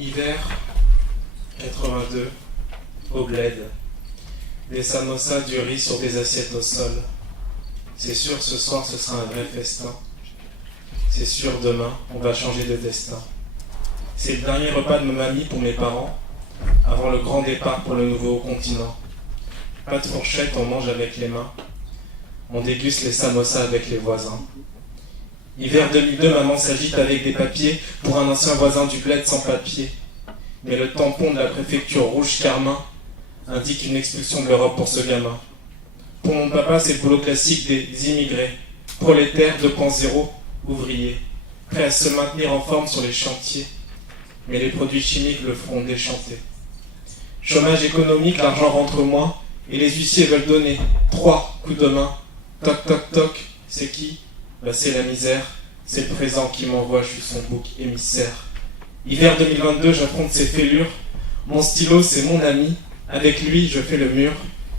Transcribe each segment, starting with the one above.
Hiver 82, au bled. Des samosas, du riz sur des assiettes au sol. C'est sûr, ce soir, ce sera un vrai festin. C'est sûr, demain, on va changer de destin. C'est le dernier repas de ma mamie pour mes parents, avant le grand départ pour le nouveau continent. Pas de fourchette, on mange avec les mains. On déguste les samosas avec les voisins. Hiver 2002, maman s'agite avec des papiers pour un ancien voisin du bled sans papier. Mais le tampon de la préfecture rouge carmin indique une expulsion de l'Europe pour ce gamin. Pour mon papa, c'est le boulot classique des immigrés, prolétaires 2.0, ouvriers, prêts à se maintenir en forme sur les chantiers. Mais les produits chimiques le feront déchanter. Chômage économique, l'argent rentre moins, et les huissiers veulent donner 3 coups de main. Toc toc toc, c'est qui? Bah c'est la misère, c'est le présent qui m'envoie, je suis son bouc émissaire. Hiver 2022, j'affronte ses fêlures. Mon stylo, c'est mon ami. Avec lui, je fais le mur.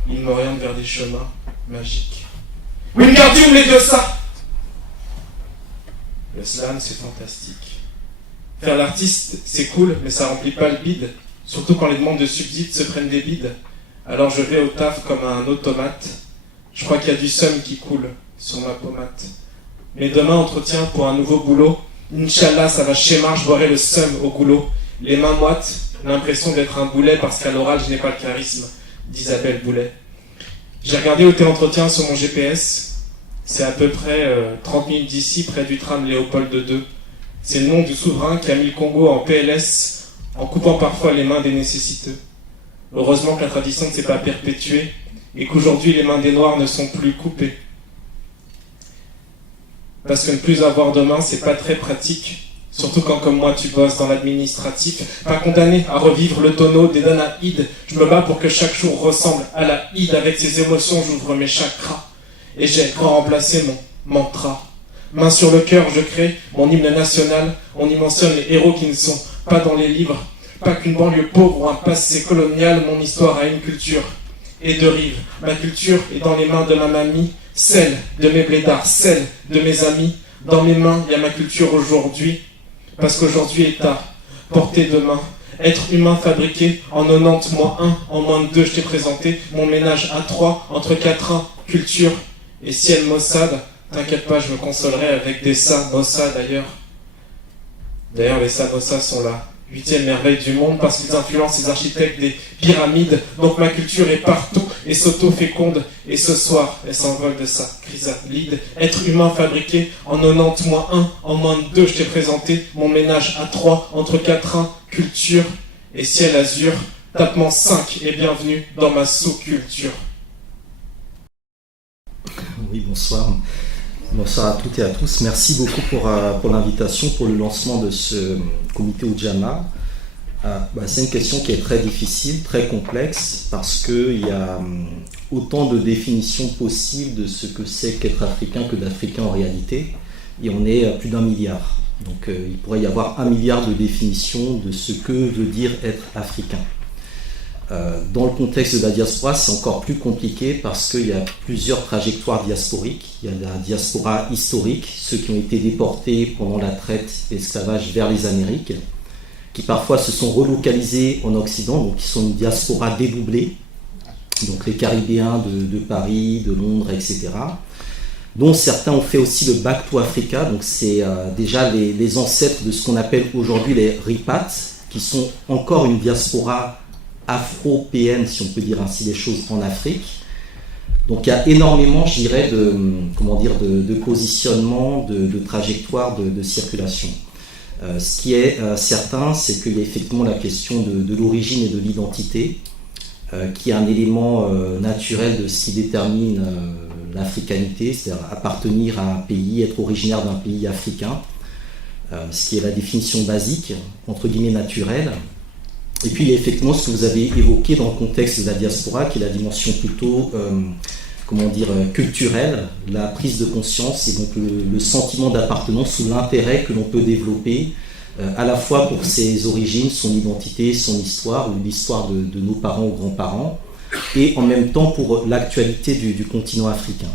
Il m'oriente vers des chemins magiques. Wingardium Leviosa! Le slam, c'est fantastique. Faire l'artiste, c'est cool, mais ça remplit pas le bide. Surtout quand les demandes de subsides se prennent des bides. Alors je vais au taf comme un automate. Je crois qu'il y a du seum qui coule sur ma pommade. Mais demain, entretien pour un nouveau boulot. Inch'Allah, ça va schéma, je boirai le seum au goulot. Les mains moites, l'impression d'être un boulet parce qu'à l'oral, je n'ai pas le charisme d'Isabelle Boulet. J'ai regardé au téléentretien sur mon GPS. C'est à peu près 30 minutes d'ici, près du tram Léopold II. C'est le nom du souverain qui a mis le Congo en PLS en coupant parfois les mains des nécessiteux. Heureusement que la tradition ne s'est pas perpétuée et qu'aujourd'hui les mains des Noirs ne sont plus coupées. Parce que ne plus avoir de main, c'est pas très pratique. Surtout quand, comme moi, tu bosses dans l'administratif. Pas condamné à revivre le tonneau des Danaïdes. Je me bats pour que chaque jour ressemble à la Ide. Avec ses émotions, j'ouvre mes chakras. Et j'ai remplacé mon mantra. Main sur le cœur, je crée mon hymne national. On y mentionne les héros qui ne sont pas dans les livres. Pas qu'une banlieue pauvre ou un passé colonial. Mon histoire a une culture et deux rives. Ma culture est dans les mains de ma mamie. Celle de mes blédards, celle de mes amis. Dans mes mains, il y a ma culture aujourd'hui. Parce qu'aujourd'hui est à portée de main. Être humain fabriqué en 90 moins 1, en moins de 2, je t'ai présenté mon ménage à 3, entre 4 1, culture et ciel Mossad. T'inquiète pas, je me consolerai avec des samosas d'ailleurs. D'ailleurs, les samosas sont la 8e merveille du monde parce qu'ils influencent les architectes des pyramides. Donc ma culture est partout et s'auto-féconde. Et ce soir, elle s'envole de sa chrysalide. Être humain fabriqué en 90 moins 1, en moins de 2, je t'ai présenté mon ménage à 3, entre 4 1, culture et ciel azur. Tapement 5 et bienvenue dans ma sous-culture. Oui, bonsoir. Bonsoir à toutes et à tous. Merci beaucoup pour l'invitation, pour le lancement de ce comité Ujamaa. C'est une question qui est très difficile, très complexe, parce qu'il y a autant de définitions possibles de ce que c'est qu'être africain que d'africain en réalité, et on est à plus d'1 milliard. Donc il pourrait y avoir 1 milliard de définitions de ce que veut dire être africain. Dans le contexte de la diaspora, c'est encore plus compliqué parce qu'il y a plusieurs trajectoires diasporiques. Il y a la diaspora historique, ceux qui ont été déportés pendant la traite et l'esclavage vers les Amériques, qui parfois se sont relocalisés en Occident, donc qui sont une diaspora dédoublée, donc les Caribéens de Paris, de Londres, etc., dont certains ont fait aussi le Back to Africa, donc c'est déjà les ancêtres de ce qu'on appelle aujourd'hui les Ripats, qui sont encore une diaspora afro-péenne, si on peut dire ainsi les choses, en Afrique. Donc il y a énormément, je dirais, de positionnement, de trajectoire, de circulation. Ce qui est certain, c'est qu'il y a effectivement la question de l'origine et de l'identité, qui est un élément naturel de ce qui détermine l'africanité, c'est-à-dire appartenir à un pays, être originaire d'un pays africain, ce qui est la définition basique, entre guillemets naturelle. Et puis il y a effectivement ce que vous avez évoqué dans le contexte de la diaspora, qui est la dimension plutôt culturelle, la prise de conscience et donc le sentiment d'appartenance ou l'intérêt que l'on peut développer à la fois pour ses origines, son identité, son histoire ou l'histoire de nos parents ou grands-parents, et en même temps pour l'actualité du continent africain.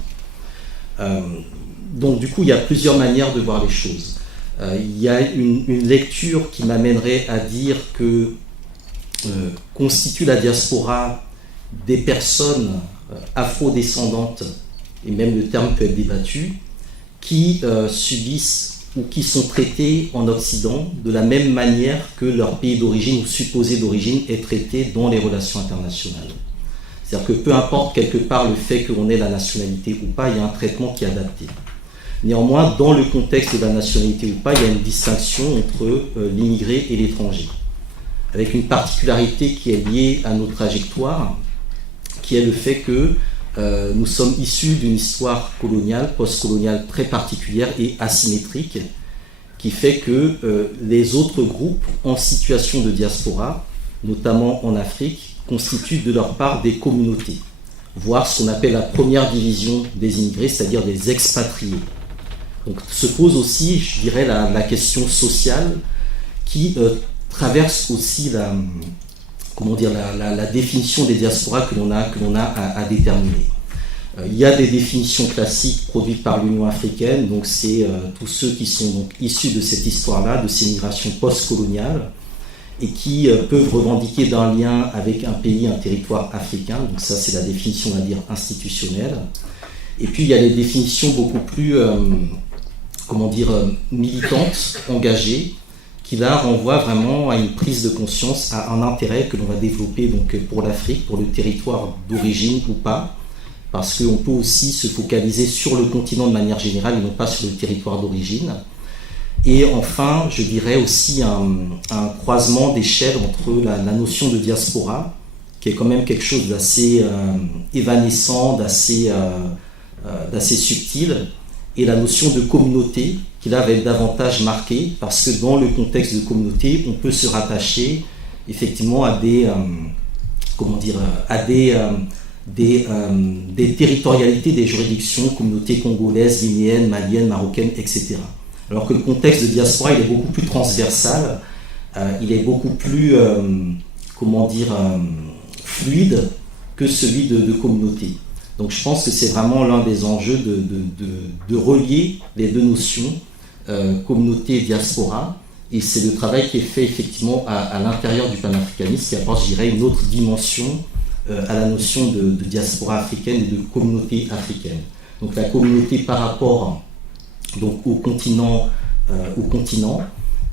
Donc du coup il y a plusieurs manières de voir les choses. Il y a une lecture qui m'amènerait à dire que constitue la diaspora des personnes afro-descendantes, et même le terme peut être débattu, qui subissent ou qui sont traités en Occident de la même manière que leur pays d'origine ou supposé d'origine est traité dans les relations internationales. C'est-à-dire que peu importe quelque part le fait qu'on ait la nationalité ou pas, il y a un traitement qui est adapté. Néanmoins, dans le contexte de la nationalité ou pas, il y a une distinction entre l'immigré et l'étranger, avec une particularité qui est liée à nos trajectoires, qui est le fait que nous sommes issus d'une histoire coloniale, post-coloniale très particulière et asymétrique, qui fait que les autres groupes en situation de diaspora, notamment en Afrique, constituent de leur part des communautés, voire ce qu'on appelle la première division des immigrés, c'est-à-dire des expatriés. Donc se pose aussi, je dirais, la question sociale qui traverse aussi la définition des diasporas que l'on a à déterminer. Il y a des définitions classiques produites par l'Union africaine, donc c'est tous ceux qui sont donc issus de cette histoire-là, de ces migrations post-coloniales, et qui peuvent revendiquer d'un lien avec un pays, un territoire africain. Donc ça, c'est la définition, on va dire, institutionnelle. Et puis il y a les définitions beaucoup plus, militantes, engagées, qui là renvoient vraiment à une prise de conscience, à un intérêt que l'on va développer donc pour l'Afrique, pour le territoire d'origine ou pas, parce qu'on peut aussi se focaliser sur le continent de manière générale et non pas sur le territoire d'origine. Et enfin, je dirais aussi un croisement d'échelle entre la notion de diaspora, qui est quand même quelque chose d'assez évanescent, d'assez subtil, et la notion de communauté, qui là va être davantage marquée, parce que dans le contexte de communauté, on peut se rattacher effectivement à des territorialités, des juridictions, communautés congolaises, guinéennes, maliennes, marocaines, etc. Alors que le contexte de diaspora, il est beaucoup plus transversal, il est beaucoup plus, fluide que celui de communauté. Donc je pense que c'est vraiment l'un des enjeux de relier les deux notions, communauté et diaspora, et c'est le travail qui est fait effectivement à l'intérieur du panafricanisme qui apporte, je dirais, une autre dimension à la notion de diaspora africaine et de communauté africaine. Donc la communauté par rapport donc, au continent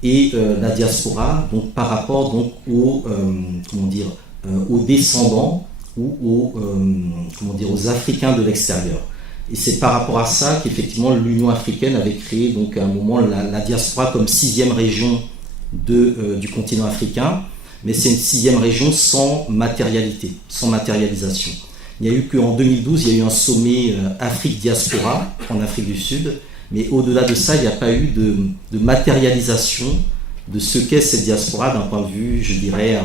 et la diaspora donc, par rapport donc, aux descendants ou aux Africains de l'extérieur. Et c'est par rapport à ça qu'effectivement l'Union africaine avait créé donc, à un moment la diaspora comme 6e région du continent africain, mais c'est une 6e région sans matérialité, sans matérialisation. Il n'y a eu qu'en 2012, il y a eu un sommet Afrique Diaspora en Afrique du Sud, mais au-delà de ça, il n'y a pas eu de matérialisation de ce qu'est cette diaspora d'un point de vue, je dirais,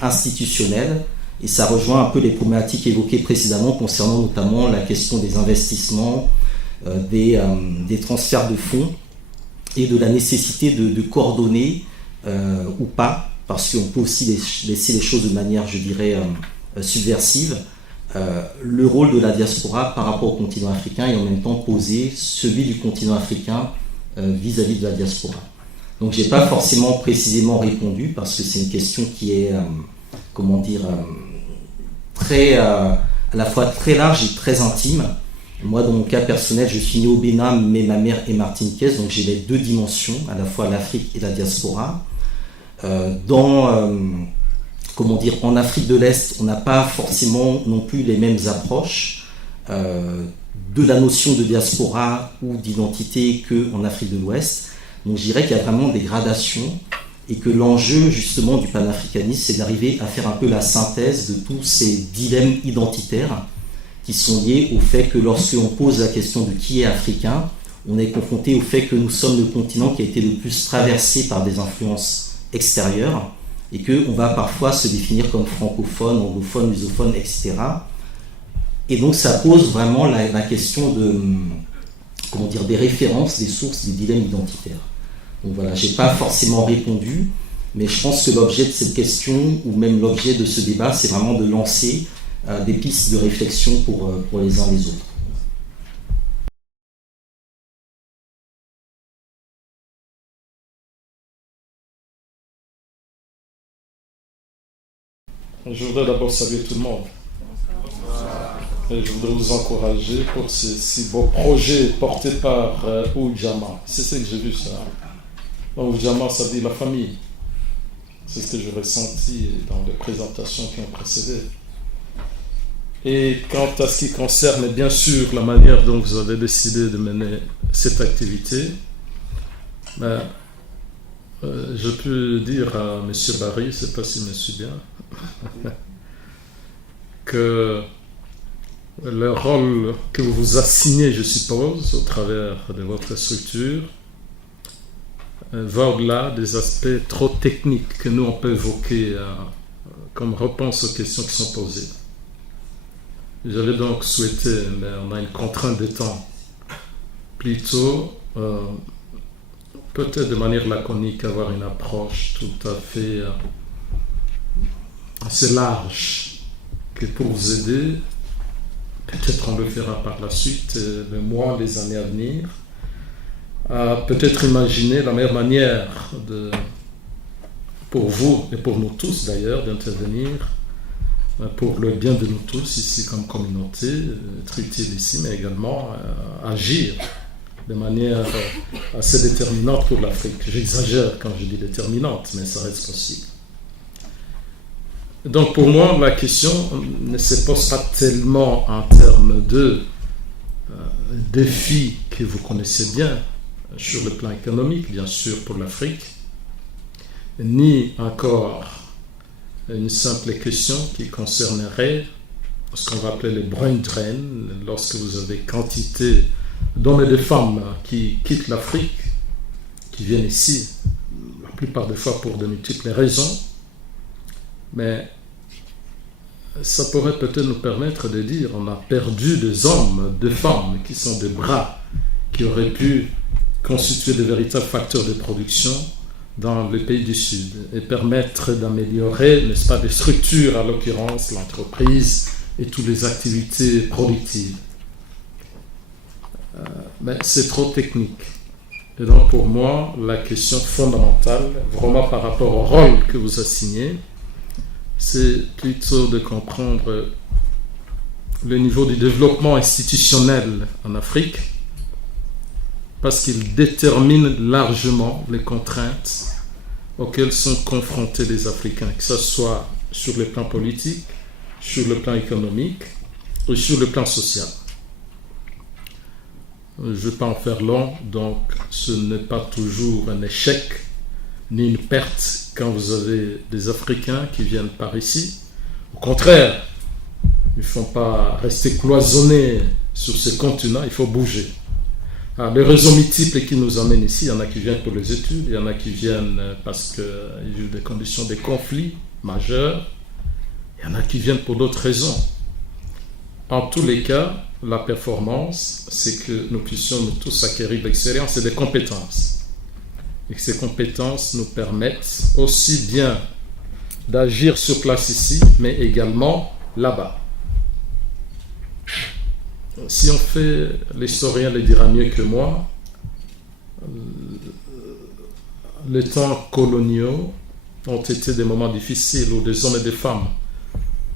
institutionnel. Et ça rejoint un peu les problématiques évoquées précédemment concernant notamment la question des investissements, des transferts de fonds et de la nécessité de coordonner ou pas, parce qu'on peut aussi laisser les choses de manière, je dirais, subversive, le rôle de la diaspora par rapport au continent africain et en même temps poser celui du continent africain vis-à-vis de la diaspora. Donc je n'ai pas forcément précisément répondu parce que c'est une question qui est, à la fois très large et très intime. Moi, dans mon cas personnel, je suis né au Bénin, mais ma mère est martiniquaise, donc j'ai les deux dimensions, à la fois l'Afrique et la diaspora. En Afrique de l'Est, on n'a pas forcément non plus les mêmes approches de la notion de diaspora ou d'identité qu'en Afrique de l'Ouest. Donc je dirais qu'il y a vraiment des gradations et que l'enjeu justement du panafricanisme, c'est d'arriver à faire un peu la synthèse de tous ces dilemmes identitaires qui sont liés au fait que lorsqu'on pose la question de qui est africain, on est confronté au fait que nous sommes le continent qui a été le plus traversé par des influences extérieures et qu'on va parfois se définir comme francophone, anglophone, lusophone, etc. Et donc ça pose vraiment la question des références, des sources, des dilemmes identitaires. Donc voilà, je n'ai pas forcément répondu, mais je pense que l'objet de cette question, ou même l'objet de ce débat, c'est vraiment de lancer des pistes de réflexion pour les uns les autres. Je voudrais d'abord saluer tout le monde. Et je voudrais vous encourager pour ces si beaux projets portés par Ujamaa. C'est ce que j'ai vu, ça. Donc, Ujamaa, ça dit la famille. C'est ce que j'ai ressenti dans les présentations qui ont précédé. Et quant à ce qui concerne, bien sûr, la manière dont vous avez décidé de mener cette activité, je peux dire à M. Barry, je ne sais pas s'il me suit bien, que le rôle que vous vous assignez, je suppose, au travers de votre structure, va au-delà des aspects trop techniques que nous, on peut évoquer comme réponse aux questions qui sont posées. J'avais donc souhaité, mais on a une contrainte de temps, plutôt, peut-être de manière laconique, avoir une approche tout à fait assez large, que pour vous aider, peut-être on le fera par la suite, les mois, les années à venir, à peut-être imaginer la meilleure manière pour vous et pour nous tous d'ailleurs d'intervenir pour le bien de nous tous ici comme communauté, être utile ici, mais également agir de manière assez déterminante pour l'Afrique. J'exagère quand je dis déterminante, mais ça reste possible. Donc pour moi, la question ne se pose pas tellement en termes de défis que vous connaissez bien sur le plan économique, bien sûr, pour l'Afrique, ni encore une simple question qui concernerait ce qu'on va appeler les brain drain, lorsque vous avez quantité d'hommes et de femmes qui quittent l'Afrique, qui viennent ici, la plupart des fois pour de multiples raisons, mais ça pourrait peut-être nous permettre de dire on a perdu des hommes, des femmes qui sont des bras, qui auraient pu constituer de véritables facteurs de production dans les pays du Sud et permettre d'améliorer, n'est-ce pas, les structures, à l'occurrence l'entreprise et toutes les activités productives. Mais c'est trop technique. Et donc pour moi, la question fondamentale, vraiment par rapport au rôle que vous assignez, c'est plutôt de comprendre le niveau du développement institutionnel en Afrique, parce qu'il détermine largement les contraintes auxquelles sont confrontés les Africains, que ce soit sur le plan politique, sur le plan économique ou sur le plan social. Je ne vais pas en faire long, donc ce n'est pas toujours un échec ni une perte quand vous avez des Africains qui viennent par ici. Au contraire, il ne faut pas rester cloisonnés sur ce continent, il faut bouger. Alors, les raisons multiples qui nous amènent ici, il y en a qui viennent pour les études, il y en a qui viennent parce qu'il y a eu des conditions de conflit majeurs, il y en a qui viennent pour d'autres raisons. En tous les cas, la performance, c'est que nous puissions nous tous acquérir de l'expérience et des compétences. Et que ces compétences nous permettent aussi bien d'agir sur place ici, mais également là-bas. Si on fait, l'historien le dira mieux que moi, les temps coloniaux ont été des moments difficiles où des hommes et des femmes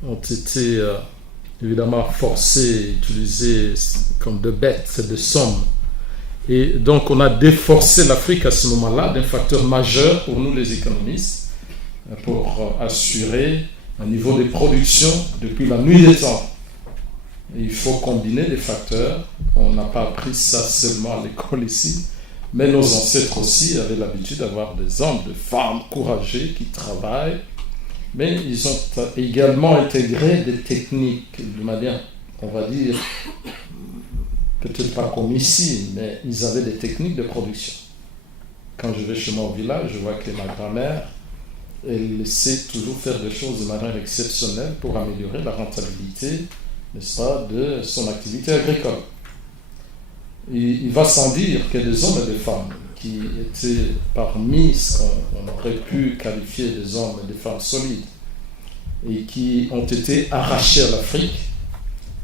ont été évidemment forcés, utilisés comme de bêtes, de sommes. Et donc on a déforcé l'Afrique à ce moment-là d'un facteur majeur pour nous les économistes, pour assurer un niveau de production depuis la nuit des temps. Et il faut combiner les facteurs. On n'a pas appris ça seulement à l'école ici, mais nos ancêtres aussi avaient l'habitude d'avoir des hommes, des femmes courageux qui travaillent, mais ils ont également intégré des techniques de manière, on va dire, peut-être pas comme ici, mais ils avaient des techniques de production. Quand je vais chez moi au village, je vois que ma grand-mère, elle sait toujours faire des choses de manière exceptionnelle pour améliorer la rentabilité, n'est-ce pas, de son activité agricole. Il va sans dire qu'il y a des hommes et des femmes qui étaient parmi ce qu'on aurait pu qualifier des hommes et des femmes solides et qui ont été arrachés à l'Afrique.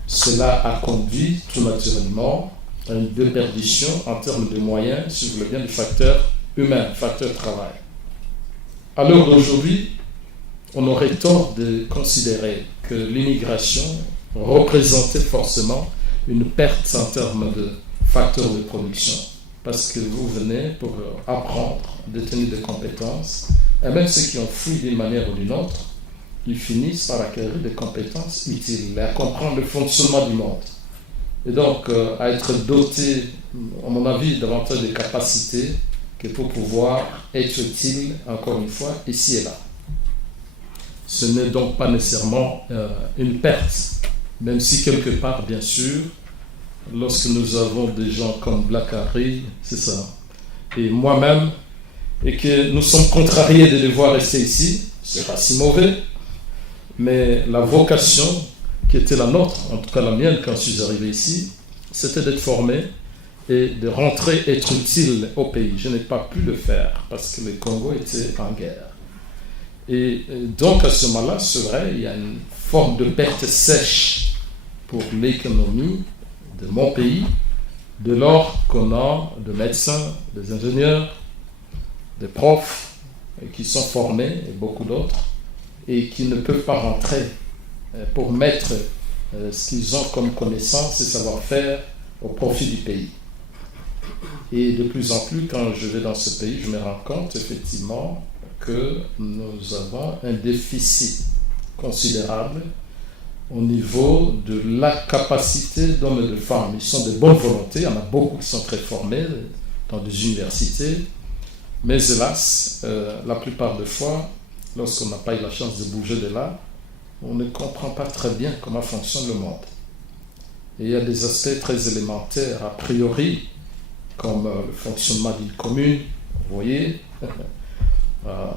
Cela a conduit tout naturellement à une déperdition en termes de moyens sur le bien du facteur humain, facteur travail. À l'heure d'aujourd'hui, on aurait tort de considérer que l'immigration représentait forcément une perte en termes de facteurs de production, parce que vous venez pour apprendre, détenir des compétences, et même ceux qui ont fui d'une manière ou d'une autre, ils finissent par acquérir des compétences utiles, à comprendre le fonctionnement du monde. Et donc, à être doté, à mon avis, davantage de capacités que pour pouvoir être utile, encore une fois, ici et là. Ce n'est donc pas nécessairement une perte, même si quelque part, bien sûr, lorsque nous avons des gens comme Black Harry, c'est ça, et moi-même, et que nous sommes contrariés de devoir rester ici, c'est pas si mauvais, mais la vocation qui était la nôtre, en tout cas la mienne quand je suis arrivé ici, c'était d'être formé et de rentrer, être utile au pays. Je n'ai pas pu le faire parce que le Congo était en guerre. Et donc à ce moment-là, c'est vrai, il y a une forme de perte sèche pour l'économie de mon pays, dès lors qu'on a des médecins, des ingénieurs, des profs qui sont formés, et beaucoup d'autres, et qui ne peuvent pas rentrer pour mettre ce qu'ils ont comme connaissance et savoir-faire au profit du pays. Et de plus en plus, quand je vais dans ce pays, je me rends compte effectivement que nous avons un déficit considérable au niveau de la capacité d'hommes et de femmes. Ils sont de bonne volonté, il y en a beaucoup qui sont très formés dans des universités, mais hélas, la plupart des fois, lorsqu'on n'a pas eu la chance de bouger de là, on ne comprend pas très bien comment fonctionne le monde. Et il y a des aspects très élémentaires, a priori, comme le fonctionnement d'une commune, vous voyez,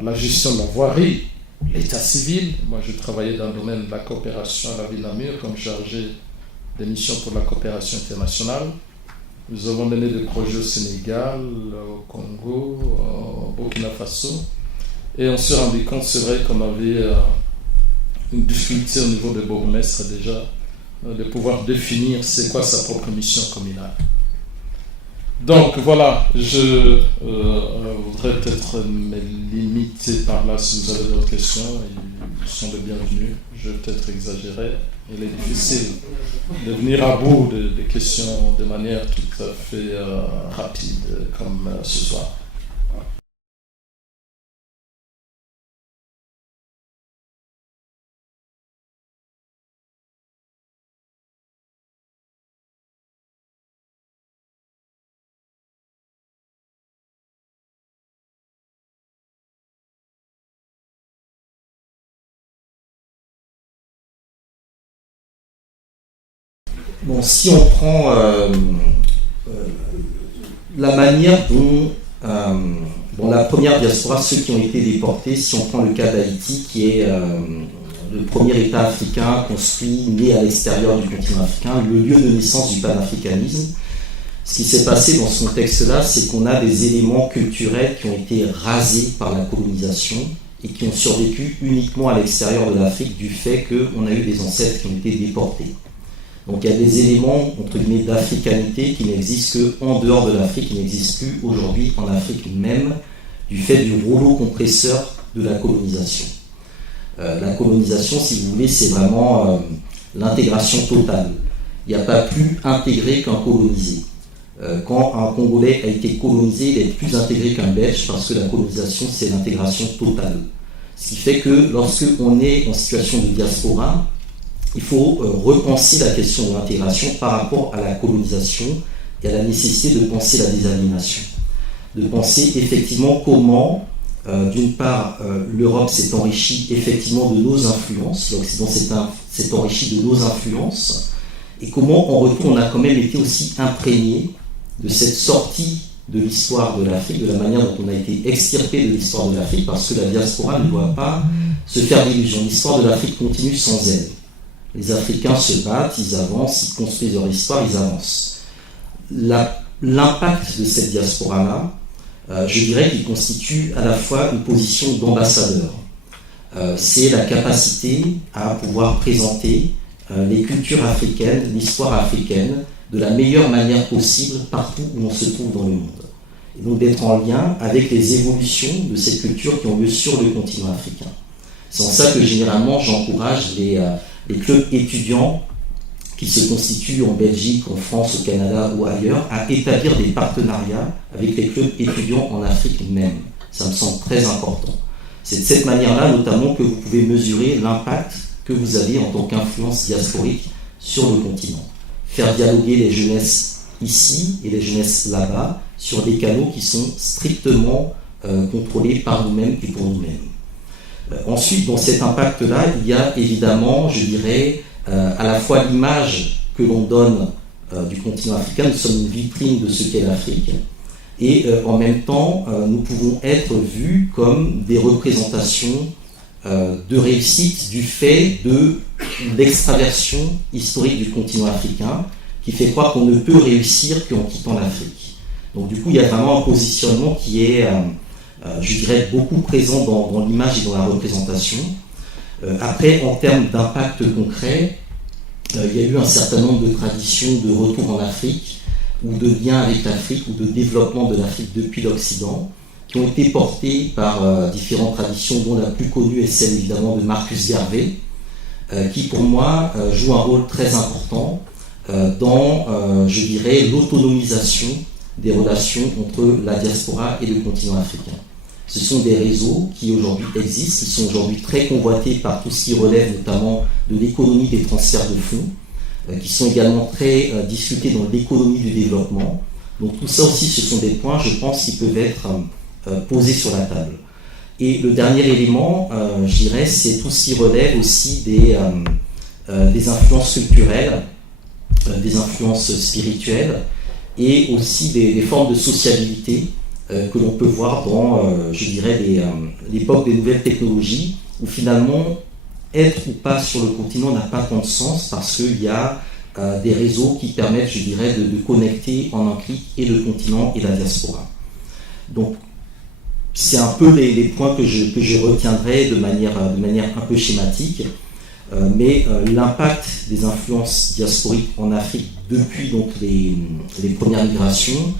la gestion de la voirie, l'état civil. Moi, je travaillais dans le domaine de la coopération à la ville Namur comme chargé des missions pour la coopération internationale. Nous avons mené des projets au Sénégal, au Congo, au Burkina Faso. Et on s'est rendu compte, c'est vrai qu'on avait une difficulté au niveau des bourgmestres déjà, de pouvoir définir c'est quoi sa propre mission communale. Donc voilà, je voudrais peut-être me limiter par là. Si vous avez d'autres questions, ils sont les bienvenus. Je vais peut-être exagérer. Il est difficile de venir à bout des questions de manière tout à fait rapide comme ce soir. Bon, si on prend la manière dont la première diaspora, ceux qui ont été déportés, si on prend le cas d'Haïti, qui est le premier État africain construit, né à l'extérieur du continent africain, le lieu de naissance du panafricanisme, ce qui s'est passé dans ce contexte-là, c'est qu'on a des éléments culturels qui ont été rasés par la colonisation et qui ont survécu uniquement à l'extérieur de l'Afrique du fait qu'on a eu des ancêtres qui ont été déportés. Donc il y a des éléments, entre guillemets, d'africanité qui n'existent qu'en dehors de l'Afrique, qui n'existent plus aujourd'hui en Afrique même, du fait du rouleau compresseur de la colonisation. La colonisation, si vous voulez, c'est vraiment l'intégration totale. Il n'y a pas plus intégré qu'un colonisé. Quand un Congolais a été colonisé, il est plus intégré qu'un Belge parce que la colonisation, c'est l'intégration totale. Ce qui fait que lorsque on est en situation de diaspora, il faut repenser la question de l'intégration par rapport à la colonisation et à la nécessité de penser la désaliénation. De penser effectivement comment, d'une part, l'Europe s'est enrichie effectivement de nos influences, l'Occident s'est enrichi de nos influences, et comment en retour on a quand même été aussi imprégné de cette sortie de l'histoire de l'Afrique, de la manière dont on a été extirpé de l'histoire de l'Afrique, parce que la diaspora ne doit pas se faire d'illusions. L'histoire de l'Afrique continue sans elle. Les Africains se battent, ils avancent, ils construisent leur histoire, ils avancent. L'impact de cette diaspora-là, je dirais qu'il constitue à la fois une position d'ambassadeur. C'est la capacité à pouvoir présenter les cultures africaines, l'histoire africaine, de la meilleure manière possible partout où on se trouve dans le monde. Et donc d'être en lien avec les évolutions de cette culture qui ont lieu sur le continent africain. C'est en ça que généralement j'encourage les clubs étudiants qui se constituent en Belgique, en France, au Canada ou ailleurs, à établir des partenariats avec les clubs étudiants en Afrique même. Ça me semble très important. C'est de cette manière-là notamment que vous pouvez mesurer l'impact que vous avez en tant qu'influence diasporique sur le continent. Faire dialoguer les jeunesses ici et les jeunesses là-bas sur des canaux qui sont strictement contrôlés par nous-mêmes et pour nous-mêmes. Ensuite, dans cet impact-là, il y a évidemment, je dirais, à la fois l'image que l'on donne du continent africain. Nous sommes une vitrine de ce qu'est l'Afrique, et en même temps, nous pouvons être vus comme des représentations de réussite du fait de l'extraversion historique du continent africain, qui fait croire qu'on ne peut réussir qu'en quittant l'Afrique. Donc du coup, il y a vraiment un positionnement qui est, je dirais, beaucoup présent dans l'image et dans la représentation. Après, en termes d'impact concret, il y a eu un certain nombre de traditions de retour en Afrique, ou de lien avec l'Afrique, ou de développement de l'Afrique depuis l'Occident, qui ont été portées par différentes traditions, dont la plus connue est celle évidemment de Marcus Garvey, qui pour moi joue un rôle très important dans, je dirais, l'autonomisation des relations entre la diaspora et le continent africain. Ce sont des réseaux qui aujourd'hui existent, qui sont aujourd'hui très convoités par tout ce qui relève notamment de l'économie des transferts de fonds, qui sont également très discutés dans l'économie du développement. Donc tout ça aussi, ce sont des points, je pense, qui peuvent être posés sur la table. Et le dernier élément, je dirais, c'est tout ce qui relève aussi des influences culturelles, des influences spirituelles, et aussi des formes de sociabilité que l'on peut voir dans, je dirais, l'époque des nouvelles technologies, où finalement, être ou pas sur le continent n'a pas tant de sens, parce qu'il y a des réseaux qui permettent, je dirais, de connecter en un clic et le continent et la diaspora. Donc, c'est un peu les points que je retiendrai de manière un peu schématique, mais l'impact des influences diasporiques en Afrique depuis donc les premières migrations,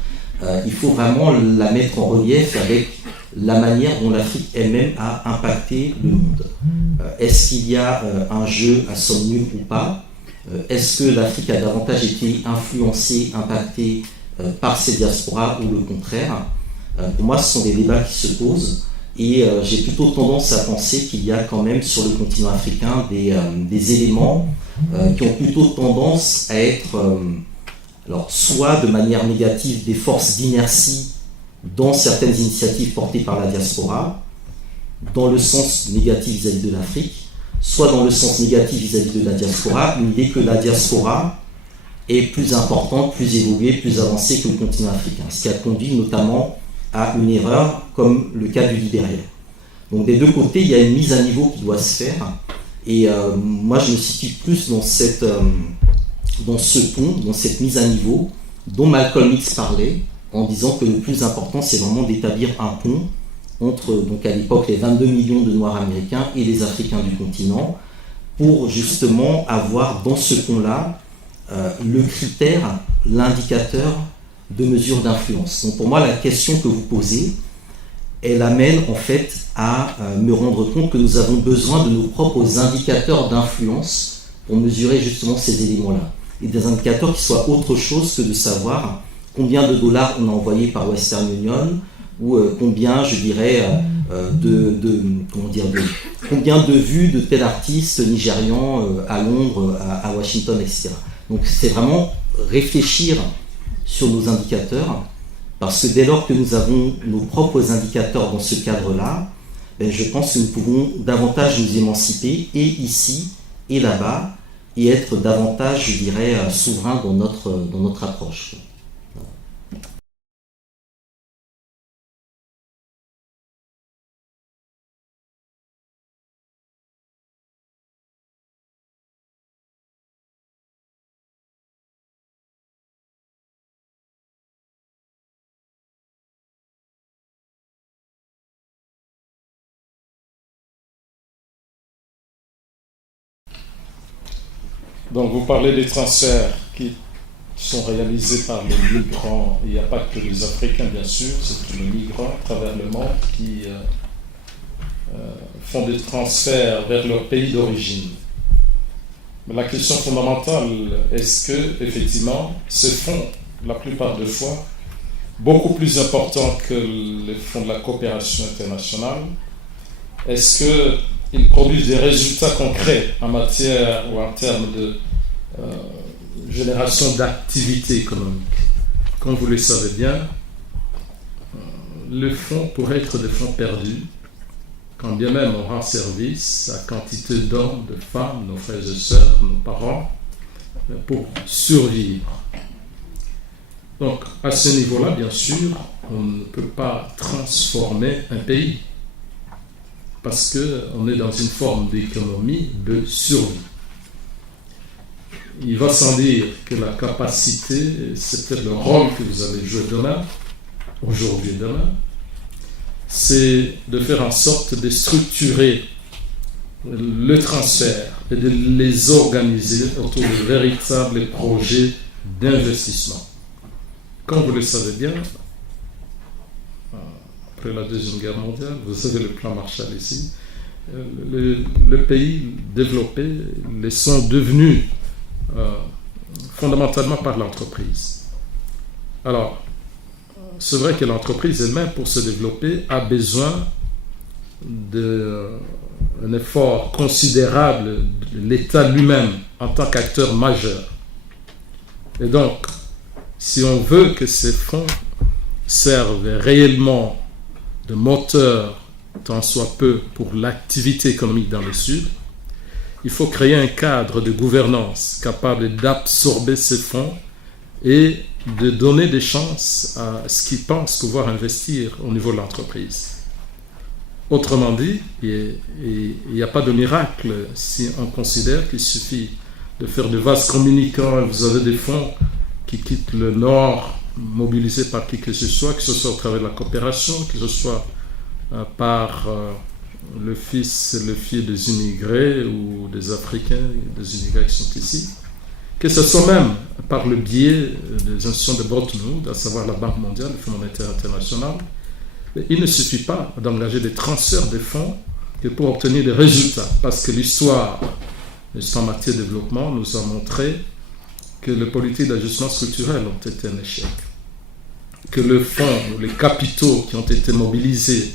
il faut vraiment la mettre en relief avec la manière dont l'Afrique elle-même a impacté le monde. Est-ce qu'il y a un jeu à somme nulle ou pas? Est-ce que l'Afrique a davantage été influencée, impactée par ces diasporas ou le contraire? Pour moi, ce sont des débats qui se posent, et j'ai plutôt tendance à penser qu'il y a quand même sur le continent africain des éléments qui ont plutôt tendance à être alors, soit de manière négative des forces d'inertie dans certaines initiatives portées par la diaspora, dans le sens négatif vis-à-vis de l'Afrique, soit dans le sens négatif vis-à-vis de la diaspora, une idée que la diaspora est plus importante, plus évoluée, plus avancée que le continent africain, ce qui a conduit notamment à une erreur comme le cas du Libéria. Donc des deux côtés, il y a une mise à niveau qui doit se faire, et moi je me situe plus dans ce pont, dans cette mise à niveau dont Malcolm X parlait, en disant que le plus important, c'est vraiment d'établir un pont entre, donc à l'époque, les 22 millions de Noirs américains et les Africains du continent, pour justement avoir dans ce pont-là le critère, l'indicateur de mesure d'influence. Donc pour moi, la question que vous posez, elle amène en fait à me rendre compte que nous avons besoin de nos propres indicateurs d'influence pour mesurer justement ces éléments-là. Et des indicateurs qui soient autre chose que de savoir combien de dollars on a envoyé par Western Union, ou combien, je dirais, combien de vues de tel artiste nigérian à Londres, à Washington, etc. Donc c'est vraiment réfléchir sur nos indicateurs, parce que dès lors que nous avons nos propres indicateurs dans ce cadre-là, je pense que nous pouvons davantage nous émanciper, et ici et là-bas, et être davantage, je dirais, souverain dans notre approche. Donc vous parlez des transferts qui sont réalisés par les migrants. Il n'y a pas que les Africains, bien sûr, c'est tous les migrants à travers le monde qui font des transferts vers leur pays d'origine. Mais la question fondamentale, est-ce que, effectivement, ce fonds, la plupart des fois, beaucoup plus important que les fonds de la coopération internationale, est-ce qu'ils produisent des résultats concrets en matière ou en termes de génération d'activité économique? Comme vous le savez bien, le fonds pourrait être des fonds perdus, quand bien même on rend service à quantité d'hommes, de femmes, nos frères et sœurs, nos parents, pour survivre. Donc, à ce niveau-là, bien sûr, on ne peut pas transformer un pays, parce qu'on est dans une forme d'économie de survie. Il va sans dire que la capacité, c'est peut-être le rôle que vous allez jouer demain, aujourd'hui et demain, c'est de faire en sorte de structurer le transfert et de les organiser autour de véritables projets d'investissement. Comme vous le savez bien, après la Deuxième Guerre mondiale, vous avez le plan Marshall ici, le pays développé les sont devenus fondamentalement par l'entreprise. Alors, c'est vrai que l'entreprise elle-même, pour se développer, a besoin d'un effort considérable de l'État lui-même en tant qu'acteur majeur. Et donc, si on veut que ces fonds servent réellement de moteur, tant soit peu, pour l'activité économique dans le Sud, il faut créer un cadre de gouvernance capable d'absorber ces fonds et de donner des chances à ce qu'ils pensent pouvoir investir au niveau de l'entreprise. Autrement dit, il n'y a pas de miracle si on considère qu'il suffit de faire de vases communicants et vous avez des fonds qui quittent le Nord mobilisés par qui que ce soit au travers de la coopération, que ce soit par le fils et le fils des immigrés ou des Africains, des immigrés qui sont ici, que ce soit même par le biais des institutions de Bretton Woods, à savoir la Banque mondiale, le Fonds monétaire international. Il ne suffit pas d'engager des transferts de fonds que pour obtenir des résultats, parce que l'histoire en matière de développement nous a montré que les politiques d'ajustement structurel ont été un échec, que le fonds, les capitaux qui ont été mobilisés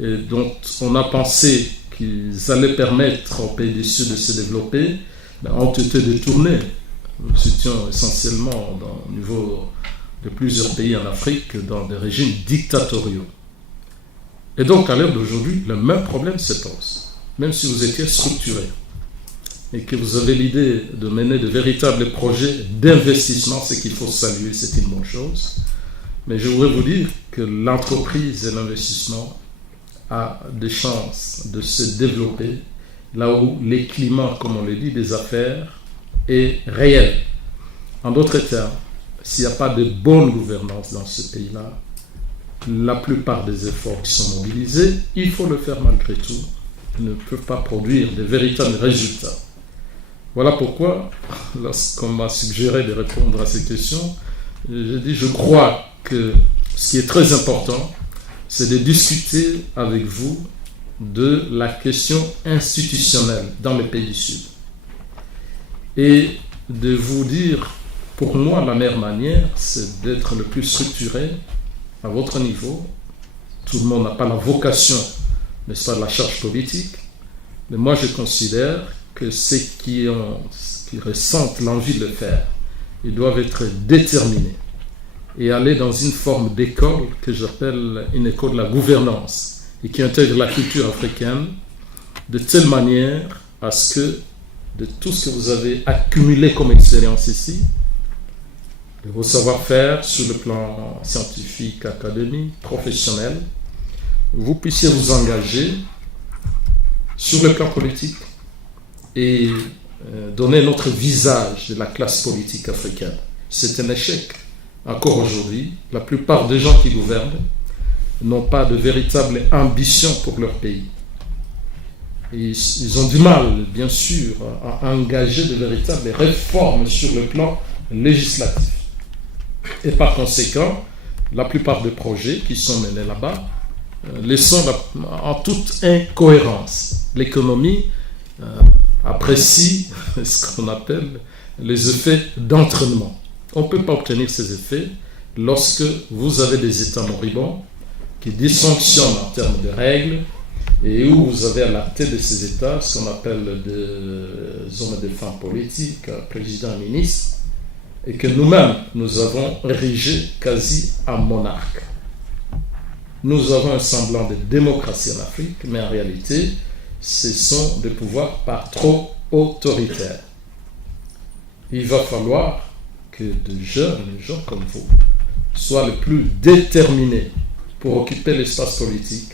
et dont on a pensé qu'ils allaient permettre aux pays du Sud de se développer, ont été détournés. Nous étions essentiellement au niveau de plusieurs pays en Afrique dans des régimes dictatoriaux. Et donc, à l'heure d'aujourd'hui, le même problème se pose. Même si vous étiez structuré et que vous avez l'idée de mener de véritables projets d'investissement, ce qu'il faut saluer, c'est une bonne chose. Mais je voudrais vous dire que l'entreprise et l'investissement a des chances de se développer là où les climats, comme on le dit, des affaires est réel. En d'autres termes, s'il n'y a pas de bonne gouvernance dans ce pays-là, la plupart des efforts qui sont mobilisés, il faut le faire malgré tout, ne peuvent pas produire de véritables résultats. Voilà pourquoi, lorsqu'on m'a suggéré de répondre à ces questions, j'ai dit, je crois que ce qui est très important, c'est de discuter avec vous de la question institutionnelle dans les pays du Sud. Et de vous dire, pour moi, la meilleure manière, c'est d'être le plus structuré à votre niveau. Tout le monde n'a pas la vocation, n'est-ce pas, de la charge politique, mais moi je considère que ceux qui ressentent l'envie de le faire, ils doivent être déterminés et aller dans une forme d'école que j'appelle une école de la gouvernance et qui intègre la culture africaine de telle manière à ce que de tout ce que vous avez accumulé comme expérience ici, de vos savoir-faire sur le plan scientifique, académique, professionnel, vous puissiez vous engager sur le plan politique et donner notre visage de la classe politique africaine. C'est un échec. Encore aujourd'hui, la plupart des gens qui gouvernent n'ont pas de véritable ambition pour leur pays. Ils ont du mal, bien sûr, à engager de véritables réformes sur le plan législatif. Et par conséquent, la plupart des projets qui sont menés là-bas laissons en toute incohérence. L'économie apprécie ce qu'on appelle les effets d'entraînement. On ne peut pas obtenir ces effets lorsque vous avez des États moribonds qui dysfonctionnent en termes de règles et où vous avez à la tête de ces États ce qu'on appelle des hommes et des femmes politiques, présidents et ministres, et que nous-mêmes, nous avons érigé quasi en monarque. Nous avons un semblant de démocratie en Afrique, mais en réalité, ce sont des pouvoirs par trop autoritaires. Il va falloir que de jeunes gens comme vous soient les plus déterminés pour occuper l'espace politique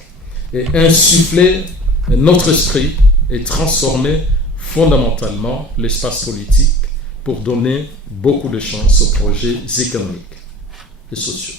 et insuffler notre esprit et transformer fondamentalement l'espace politique pour donner beaucoup de chances aux projets économiques et sociaux.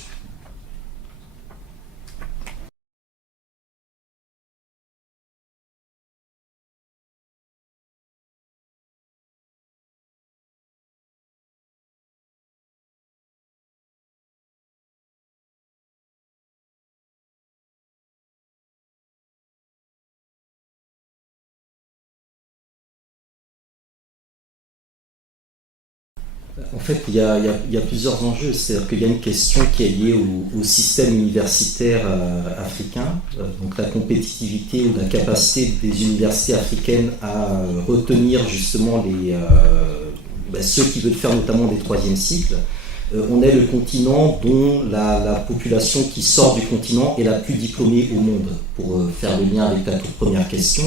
En fait, il y a plusieurs enjeux. C'est-à-dire qu'il y a une question qui est liée au système universitaire africain, donc la compétitivité ou la capacité des universités africaines à retenir justement ceux qui veulent faire notamment des troisième cycles. On est le continent dont la population qui sort du continent est la plus diplômée au monde, pour faire le lien avec ta toute première question.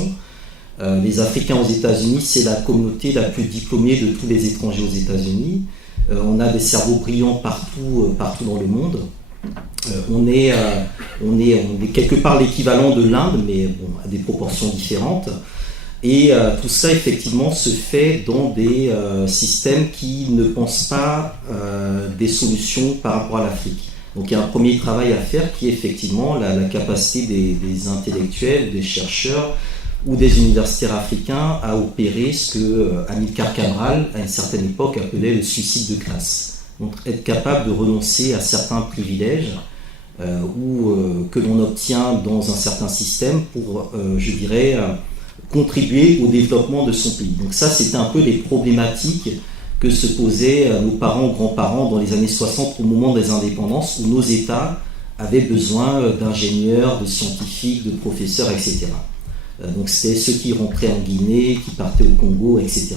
Les Africains aux États-Unis, c'est la communauté la plus diplômée de tous les étrangers aux États-Unis. On a des cerveaux brillants partout dans le monde. On est quelque part l'équivalent de l'Inde, mais bon, à des proportions différentes. Et tout ça, effectivement, se fait dans des systèmes qui ne pensent pas des solutions par rapport à l'Afrique. Donc il y a un premier travail à faire qui est effectivement la capacité des intellectuels, des chercheurs, ou des universitaires africains à opérer ce que Amilcar Cabral, à une certaine époque, appelait le suicide de classe. Donc être capable de renoncer à certains privilèges que l'on obtient dans un certain système pour, contribuer au développement de son pays. Donc ça, c'était un peu les problématiques que se posaient nos parents, grands-parents dans les années 60 au moment des indépendances, où nos États avaient besoin d'ingénieurs, de scientifiques, de professeurs, etc. Donc c'était ceux qui rentraient en Guinée, qui partaient au Congo, etc.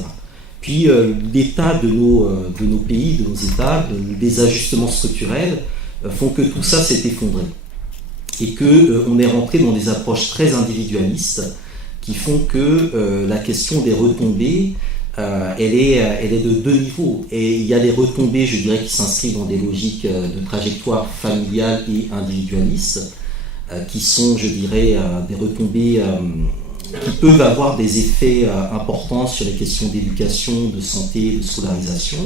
Puis l'état de nos pays, de nos États, des ajustements structurels font que tout ça s'est effondré. Et qu'on est rentré dans des approches très individualistes qui font que la question des retombées, elle est de deux niveaux. Et il y a des retombées, je dirais, qui s'inscrivent dans des logiques de trajectoire familiale et individualiste, qui sont, je dirais, des retombées qui peuvent avoir des effets importants sur les questions d'éducation, de santé, de scolarisation.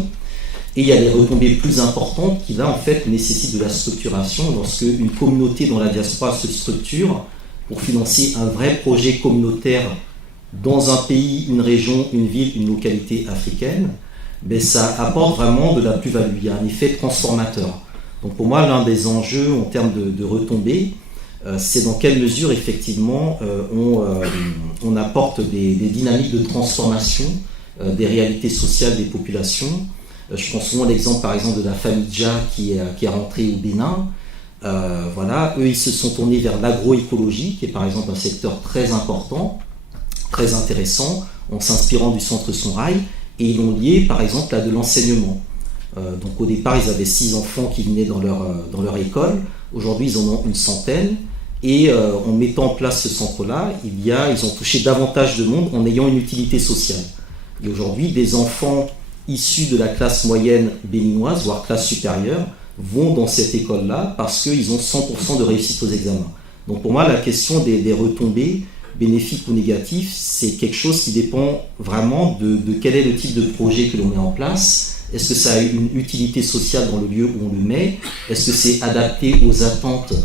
Et il y a des retombées plus importantes qui, là, en fait, nécessitent de la structuration lorsque une communauté dans la diaspora se structure pour financer un vrai projet communautaire dans un pays, une région, une ville, une localité africaine, ça apporte vraiment de la plus-value. Il y a un effet transformateur. Donc pour moi, l'un des enjeux en termes de retombées, c'est dans quelle mesure effectivement on apporte des dynamiques de transformation des réalités sociales des populations. Je prends souvent l'exemple par exemple de la famille Dja qui est rentrée au Bénin. Eux ils se sont tournés vers l'agroécologie qui est par exemple un secteur très important, très intéressant, en s'inspirant du centre Sonrail, et ils l'ont lié par exemple à de l'enseignement. Donc au départ ils avaient 6 enfants qui venaient dans leur école, aujourd'hui ils en ont une centaine. Et en mettant en place ce centre-là, ils ont touché davantage de monde en ayant une utilité sociale. Et aujourd'hui, des enfants issus de la classe moyenne béninoise, voire classe supérieure, vont dans cette école-là parce qu'ils ont 100% de réussite aux examens. Donc pour moi, la question des retombées, bénéfiques ou négatifs, c'est quelque chose qui dépend vraiment de quel est le type de projet que l'on met en place. Est-ce que ça a une utilité sociale dans le lieu où on le met? Est-ce que c'est adapté aux attentes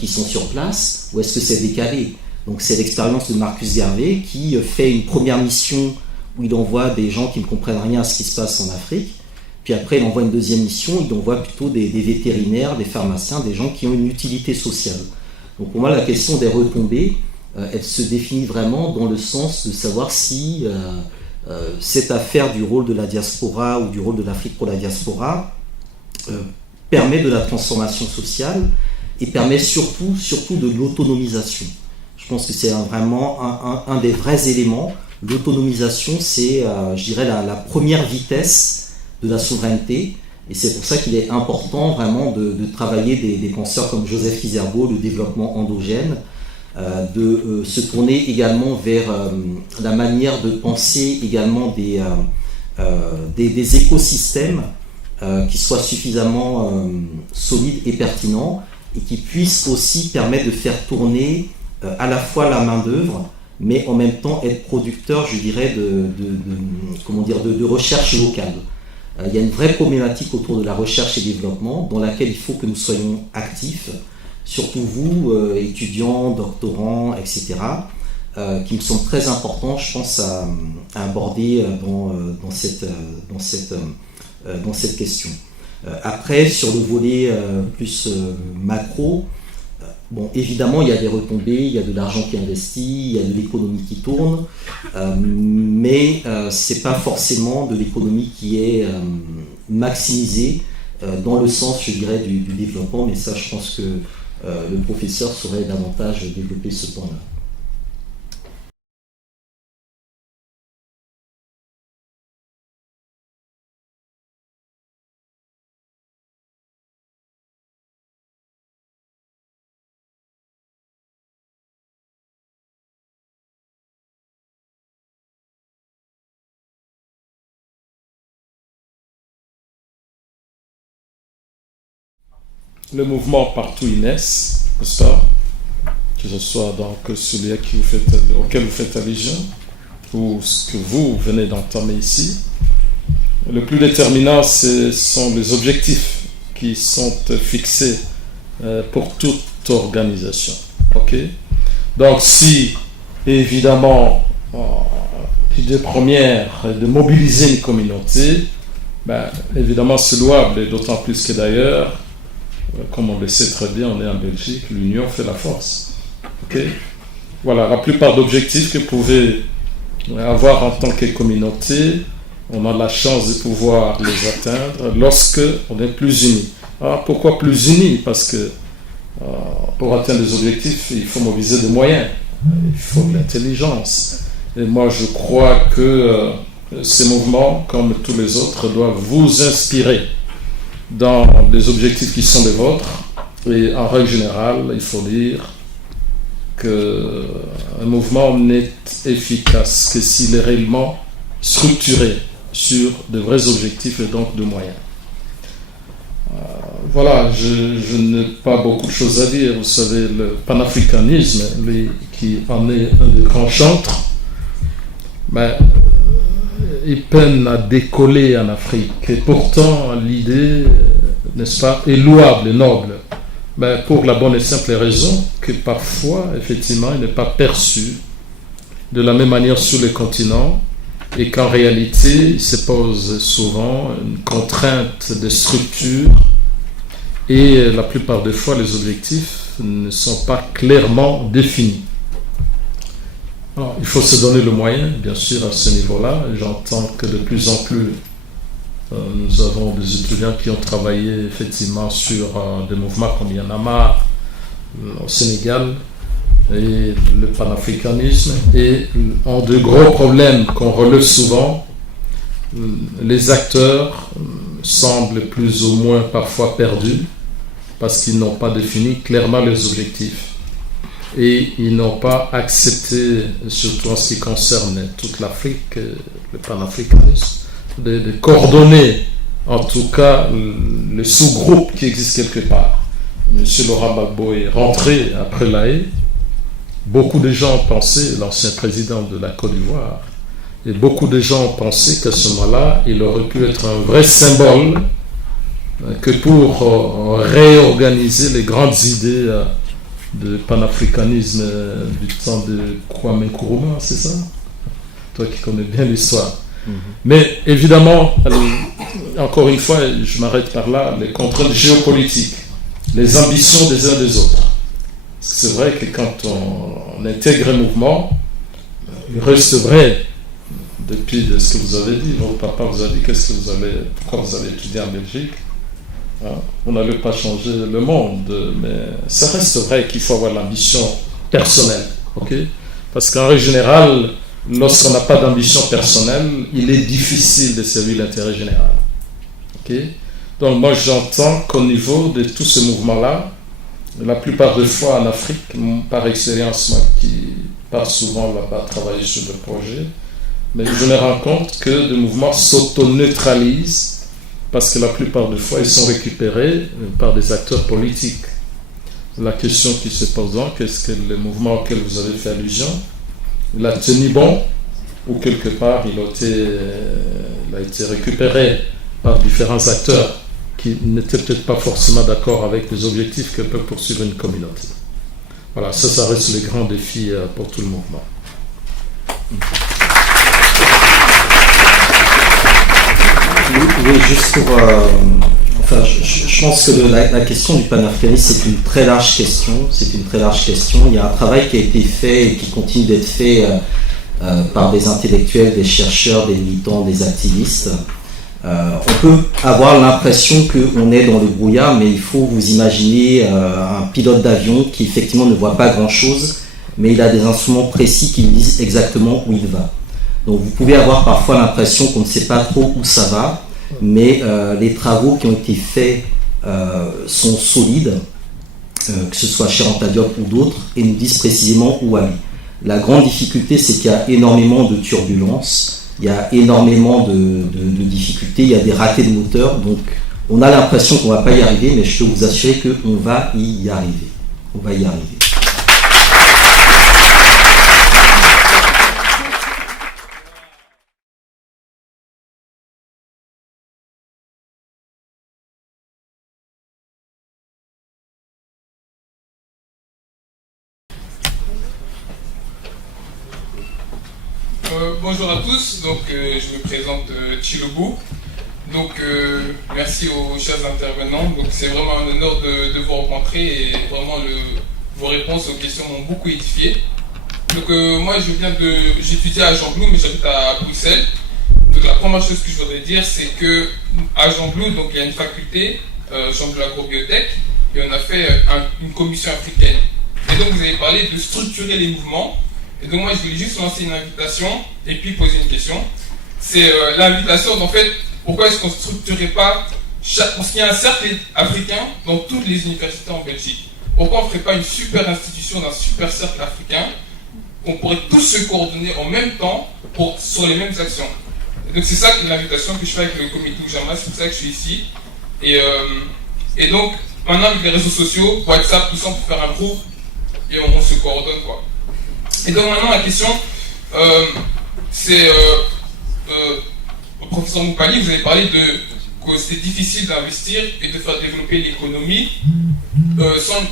qui sont sur place, ou est-ce que c'est décalé? Donc c'est l'expérience de Marcus Garvey qui fait une première mission où il envoie des gens qui ne comprennent rien à ce qui se passe en Afrique, puis après il envoie une deuxième mission, il envoie plutôt des vétérinaires, des pharmaciens, des gens qui ont une utilité sociale. Donc pour moi, la question des retombées, elle se définit vraiment dans le sens de savoir si cette affaire du rôle de la diaspora ou du rôle de l'Afrique pour la diaspora permet de la transformation sociale et permet surtout de l'autonomisation. Je pense que c'est vraiment un des vrais éléments. L'autonomisation, c'est, je dirais, la première vitesse de la souveraineté. Et c'est pour ça qu'il est important vraiment de travailler des penseurs comme Joseph Kizerbo, le développement endogène, de se tourner également vers la manière de penser également des écosystèmes qui soient suffisamment solides et pertinents et qui puissent aussi permettre de faire tourner à la fois la main-d'œuvre, mais en même temps être producteur, je dirais, de recherche locale. Il y a une vraie problématique autour de la recherche et développement dans laquelle il faut que nous soyons actifs, surtout vous, étudiants, doctorants, etc., qui me semble très important, je pense, à aborder dans cette question. Après, sur le volet plus macro, bon, évidemment, il y a des retombées, il y a de l'argent qui est investi, il y a de l'économie qui tourne, mais ce n'est pas forcément de l'économie qui est maximisée dans le sens, je dirais, du développement, mais ça, je pense que le professeur saurait davantage développer ce point-là. Le mouvement Partout Inès, n'est-ce pas? Que ce soit donc celui auquel vous faites allusion, ou ce que vous venez d'entamer ici. Le plus déterminant, ce sont les objectifs qui sont fixés pour toute organisation. Okay? Donc si, évidemment, l'idée première est de mobiliser une communauté, évidemment c'est louable, et d'autant plus que d'ailleurs, comme on le sait très bien, on est en Belgique, l'union fait la force. Okay? Voilà, la plupart d'objectifs que vous pouvez avoir en tant que communauté, on a la chance de pouvoir les atteindre lorsque on est plus unis. Alors pourquoi plus unis? Parce que pour atteindre les objectifs, il faut mobiliser des moyens, il faut de l'intelligence. Et moi, je crois que ces mouvements, comme tous les autres, doivent vous inspirer dans les objectifs qui sont les vôtres. Et en règle générale, il faut dire qu'un mouvement n'est efficace que s'il est réellement structuré sur de vrais objectifs et donc de moyens. Voilà, je n'ai pas beaucoup de choses à dire. Vous savez, le panafricanisme, qui en est un des grands chantres, il peine à décoller en Afrique. Et pourtant, l'idée, n'est-ce pas, est louable et noble. Pour la bonne et simple raison que parfois, effectivement, il n'est pas perçu de la même manière sur les continents et qu'en réalité, il se pose souvent une contrainte de structure et la plupart des fois, les objectifs ne sont pas clairement définis. Alors, il faut se donner le moyen, bien sûr, à ce niveau-là. J'entends que de plus en plus, nous avons des étudiants qui ont travaillé effectivement sur des mouvements comme Yanama au Sénégal et le panafricanisme. Et un des gros problèmes qu'on relève souvent, les acteurs semblent plus ou moins parfois perdus parce qu'ils n'ont pas défini clairement les objectifs. Et ils n'ont pas accepté, surtout en ce qui concerne toute l'Afrique, le panafricanisme, de coordonner en tout cas le sous-groupe qui existe quelque part. M. Laurent Gbagbo est rentré après l'AE. Beaucoup de gens pensaient, l'ancien président de la Côte d'Ivoire, et beaucoup de gens pensaient qu'à ce moment-là, il aurait pu être un vrai symbole que pour réorganiser les grandes idées de panafricanisme du temps de Kwame Nkrumah, c'est ça? Toi qui connais bien l'histoire. Mais évidemment, encore une fois, je m'arrête par là, les contraintes géopolitiques, les ambitions des uns des autres. C'est vrai que quand on intègre un mouvement, il reste vrai, depuis de ce que vous avez dit. Votre papa vous a dit pourquoi vous allez étudier en Belgique. Hein? Vous n'allez pas changer le monde, mais ça reste vrai qu'il faut avoir l'ambition personnelle. Okay? Parce qu'en règle générale, lorsqu'on n'a pas d'ambition personnelle, il est difficile de servir l'intérêt général. Okay? Donc moi j'entends qu'au niveau de tout ce mouvement-là, la plupart des fois en Afrique, par expérience, moi qui pars souvent là-bas travailler sur le projet, mais je me rends compte que le mouvement s'auto-neutralise parce que la plupart des fois ils sont récupérés par des acteurs politiques. La question qui se pose donc, est-ce que le mouvement auquel vous avez fait allusion, il a tenu bon ou quelque part il a été récupéré par différents acteurs qui n'étaient peut-être pas forcément d'accord avec les objectifs que peut poursuivre une communauté. Voilà, ça reste le grand défi pour tout le mouvement. Oui, juste pour... je pense que la question du panafricanisme, c'est une très large question. Il y a un travail qui a été fait et qui continue d'être fait par des intellectuels, des chercheurs, des militants, des activistes. On peut avoir l'impression qu'on est dans le brouillard, mais il faut vous imaginer un pilote d'avion qui effectivement ne voit pas grand-chose, mais il a des instruments précis qui lui disent exactement où il va. Donc vous pouvez avoir parfois l'impression qu'on ne sait pas trop où ça va, mais les travaux qui ont été faits sont solides, que ce soit chez Anta Diop ou d'autres, et nous disent précisément où aller. La grande difficulté, c'est qu'il y a énormément de turbulences, il y a énormément de difficultés, il y a des ratés de moteur, donc on a l'impression qu'on ne va pas y arriver, mais je peux vous assurer qu'on va y arriver. On va y arriver. Bonjour à tous, donc je me présente Chiloubou. Donc merci aux chers intervenants. Donc c'est vraiment un honneur de vous rencontrer et vraiment vos réponses aux questions m'ont beaucoup édifié. Donc moi j'étudie à Jean-Blou, mais j'habite à Bruxelles. Donc la première chose que je voudrais dire, c'est que à Jean-Blou, donc il y a une faculté, Jean-Blou Agrobiotech, et on a fait une commission africaine. Et donc vous avez parlé de structurer les mouvements. Et donc moi je voulais juste lancer une invitation et puis poser une question. C'est l'invitation, en fait, pourquoi est-ce qu'on ne structurait pas, parce qu'il y a un cercle africain dans toutes les universités en Belgique. Pourquoi on ne ferait pas une super institution d'un super cercle africain, qu'on pourrait tous se coordonner en même temps sur les mêmes actions. Et donc c'est ça l'invitation que je fais avec le comité Oujama, c'est pour ça que je suis ici. Et donc maintenant avec les réseaux sociaux, WhatsApp, tout ça, on peut faire un groupe et on se coordonne quoi. Et donc maintenant la question, c'est professeur Moupali, vous avez parlé que c'était difficile d'investir et de faire développer l'économie sans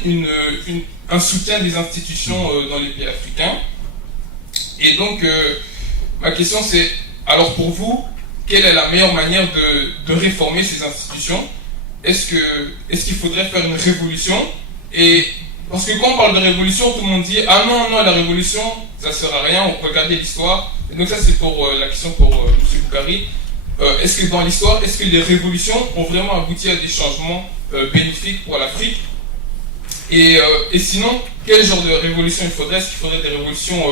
un soutien des institutions dans les pays africains. Et donc ma question c'est, alors pour vous, quelle est la meilleure manière de réformer ces institutions? Est-ce qu'il faudrait faire une révolution? Et parce que quand on parle de révolution, tout le monde dit « Ah non, la révolution, ça ne sert à rien, on peut regarder l'histoire. » Et donc ça, c'est pour la question pour M. Boukari. Est-ce que dans l'histoire, est-ce que les révolutions ont vraiment abouti à des changements bénéfiques pour l'Afrique? Et sinon, quel genre de révolution il faudrait? Est-ce qu'il faudrait des révolutions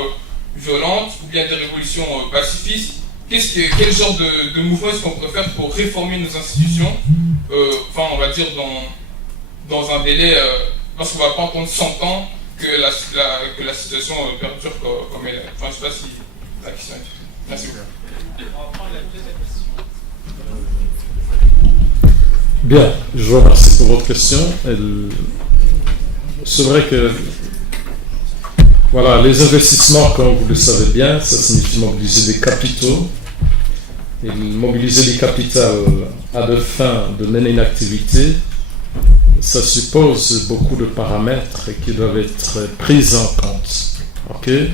violentes ou bien des révolutions pacifistes? Quel genre de mouvement est-ce qu'on pourrait faire pour réformer nos institutions? Enfin, on va dire dans un délai... parce qu'on ne va pas entendre 100 ans que la situation perdure comme elle est. Enfin, je ne sais pas si la question est... Merci beaucoup. Bien, je vous remercie pour votre question. C'est vrai que voilà, les investissements, comme vous le savez bien, ça signifie mobiliser des capitaux. Et mobiliser des capitaux à des fins de mener une activité, ça suppose beaucoup de paramètres qui doivent être pris en compte. Okay?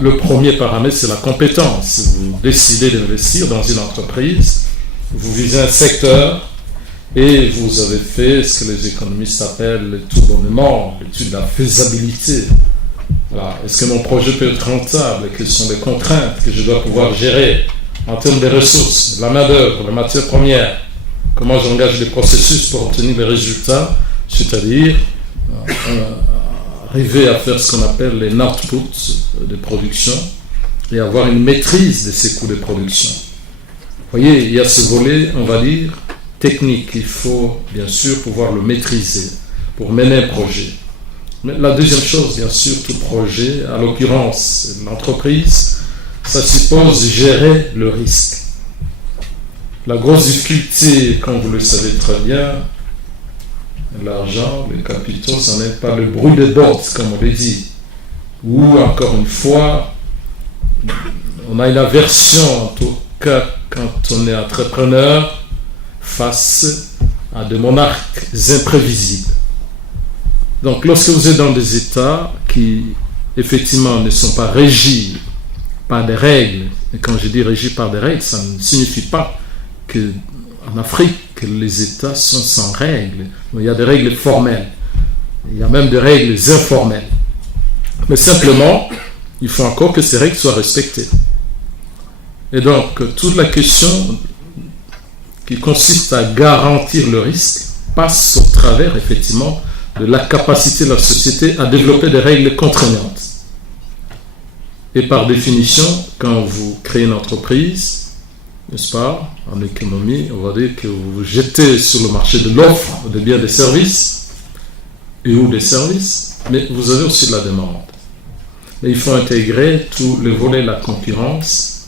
Le premier paramètre, c'est la compétence. Vous décidez d'investir dans une entreprise, vous visez un secteur, Et vous avez fait ce que les économistes appellent le tout bonnement, l'étude de la faisabilité. Voilà. Est-ce que mon projet peut être rentable? Quelles sont les contraintes que je dois pouvoir gérer en termes de ressources, de la main-d'œuvre, de la matière première? Comment j'engage les processus pour obtenir les résultats, c'est-à-dire arriver à faire ce qu'on appelle les outputs de production et avoir une maîtrise de ces coûts de production. Vous voyez, il y a ce volet, on va dire, technique. Il faut bien sûr pouvoir le maîtriser pour mener un projet. Mais la deuxième chose, bien sûr, tout projet, à l'occurrence l'entreprise, ça suppose gérer le risque. La grosse difficulté, comme vous le savez très bien, l'argent, les capitaux, ça n'est pas le bruit de bottes, comme on le dit. Ou encore une fois, on a une aversion, en tout cas quand on est entrepreneur, face à des monarques imprévisibles. Donc lorsque vous êtes dans des États qui effectivement ne sont pas régis par des règles, et quand je dis régis par des règles, ça ne signifie pas qu'en Afrique, les États sont sans règles. Il y a des règles formelles, il y a même des règles informelles. Mais simplement, il faut encore que ces règles soient respectées. Et donc, toute la question qui consiste à garantir le risque passe au travers, effectivement, de la capacité de la société à développer des règles contraignantes. Et par définition, quand vous créez une entreprise, n'est-ce pas, en économie, on va dire que vous vous jetez sur le marché de l'offre de biens et des services, et ou des services, mais vous avez aussi de la demande. Mais il faut intégrer tous les volets de la concurrence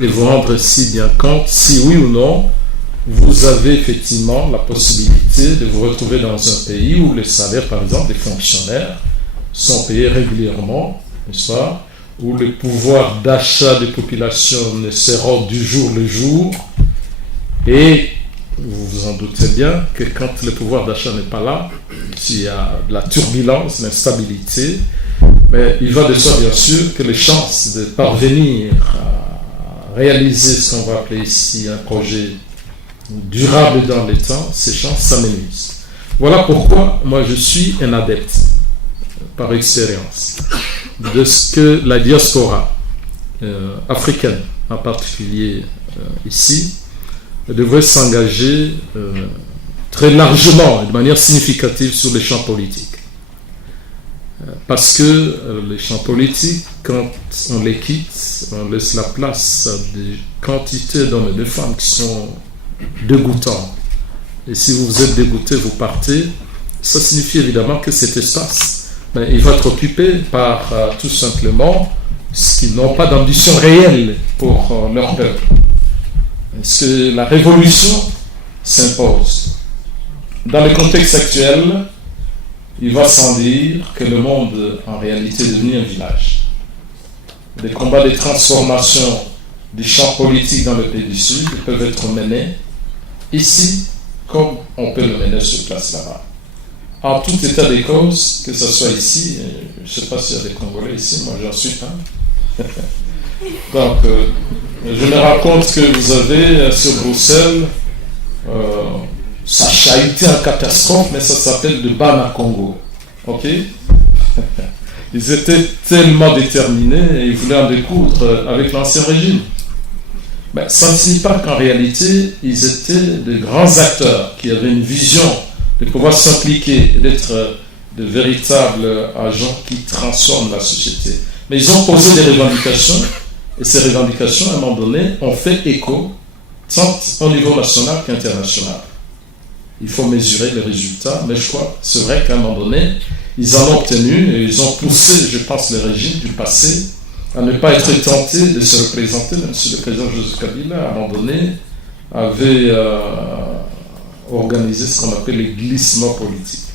et vous rendre si bien compte, si oui ou non, vous avez effectivement la possibilité de vous retrouver dans un pays où les salaires, par exemple, des fonctionnaires sont payés régulièrement, n'est-ce pas, où le pouvoir d'achat des populations ne sera du jour le jour, et vous vous en doutez bien que quand le pouvoir d'achat n'est pas là, s'il y a de la turbulence, l'instabilité, mais il va de soi bien sûr que les chances de parvenir à réaliser ce qu'on va appeler ici un projet durable dans les temps, ces chances s'amenuisent. Voilà pourquoi moi je suis un adepte, par expérience, de ce que la diaspora africaine, en particulier ici, devrait s'engager très largement et de manière significative sur les champs politiques. Parce que les champs politiques, quand on les quitte, on laisse la place à des quantités d'hommes et de femmes qui sont dégoûtants. Et si vous êtes dégoûté, vous partez. Ça signifie évidemment que cet espace, il va être occupé par tout simplement ceux qui n'ont pas d'ambition réelle pour leur peuple. Est-ce que la révolution s'impose? Dans le contexte actuel, il va sans dire que le monde en réalité est devenu un village. Des combats de transformation des champs politiques dans le pays du Sud peuvent être menés ici comme on peut le mener sur place là-bas. En tout état des causes, que ce soit ici, je ne sais pas s'il y a des Congolais ici, moi j'en suis un. Donc, je me rends compte que vous avez sur Bruxelles, ça a chahuté en catastrophe, mais ça s'appelle de Bana Congo. Ok? Ils étaient tellement déterminés et ils voulaient en découdre avec l'ancien régime. Mais ça ne signifie pas qu'en réalité, ils étaient de grands acteurs qui avaient une vision de pouvoir s'impliquer et d'être de véritables agents qui transforment la société. Mais ils ont posé des revendications et ces revendications, à un moment donné, ont fait écho tant au niveau national qu'international. Il faut mesurer les résultats, mais je crois, c'est vrai qu'à un moment donné, ils en ont obtenu et ils ont poussé, je pense, le régime du passé à ne pas être tenté de se représenter, même si le président Joseph Kabila, à un moment donné, avait organisé ce qu'on appelle les glissements politiques.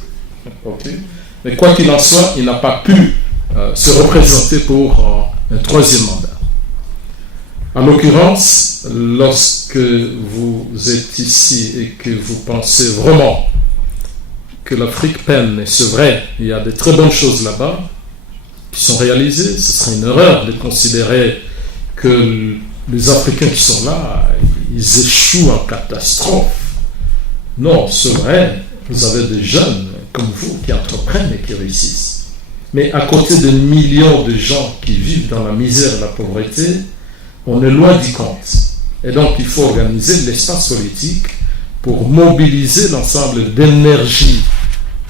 Okay? Mais quoi qu'il en soit, il n'a pas pu se représenter pour un troisième mandat. En l'occurrence, lorsque vous êtes ici et que vous pensez vraiment que l'Afrique peine, et c'est vrai, il y a de très bonnes choses là-bas qui sont réalisées, ce serait une erreur de considérer que les Africains qui sont là, ils échouent en catastrophe. Non, c'est vrai, vous avez des jeunes comme vous qui entreprennent et qui réussissent. Mais à côté de millions de gens qui vivent dans la misère et la pauvreté, on est loin du compte. Et donc, il faut organiser l'espace politique pour mobiliser l'ensemble d'énergie,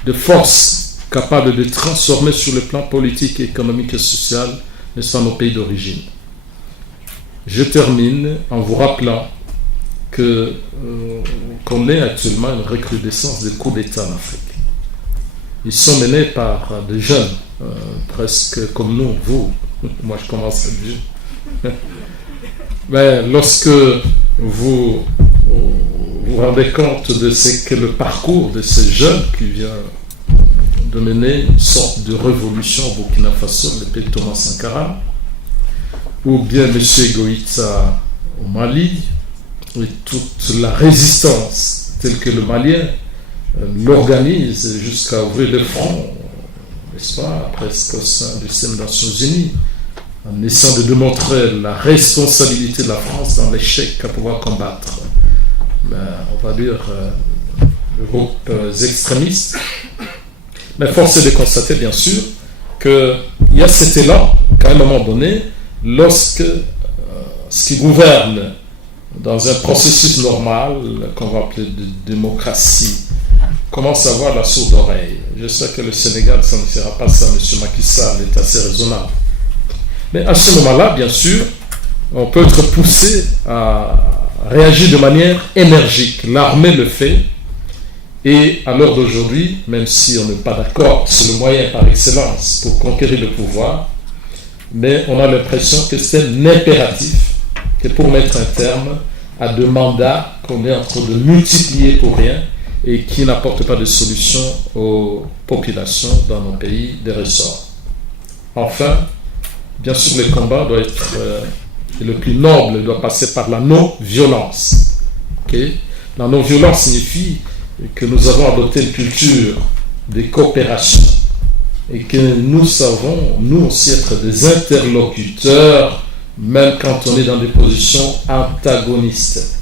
de forces capables de transformer sur le plan politique, économique et social, n'est-ce pas, nos pays d'origine. Je termine en vous rappelant qu'on est actuellement une recrudescence de coups d'État en Afrique. Ils sont menés par des jeunes, presque comme nous, vous. Moi, je commence à être vieux. Mais lorsque vous vous rendez compte de ce qu'est le parcours de ces jeunes qui vient de mener une sorte de révolution au Burkina Faso, le pays de Thomas Sankara, ou bien M. Goïta au Mali, et toute la résistance telle que le Malien l'organise jusqu'à ouvrir le front, n'est-ce pas, presque au sein du système des Nations Unies, en essayant de démontrer la responsabilité de la France dans l'échec à pouvoir combattre, on va dire, les groupes extrémistes. Mais force est de constater, bien sûr, qu'il y a cet élan qu'à un moment donné, lorsque ce qui gouverne dans un processus normal, qu'on va appeler de démocratie, commence à avoir la sourde oreille. Je sais que le Sénégal, ça ne fera pas ça, M. Macky Sall est assez raisonnable. Mais à ce moment-là, bien sûr, on peut être poussé à réagir de manière énergique. L'armée le fait. Et à l'heure d'aujourd'hui, même si on n'est pas d'accord, c'est le moyen par excellence pour conquérir le pouvoir, mais on a l'impression que c'est un impératif, que pour mettre un terme à des mandats qu'on est en train de multiplier pour rien et qui n'apportent pas de solution aux populations dans nos pays des ressorts. Enfin, bien sûr, le combat doit être le plus noble, doit passer par la non-violence. Okay? La non-violence signifie que nous avons adopté une culture de coopération et que nous savons, nous aussi, être des interlocuteurs, même quand on est dans des positions antagonistes.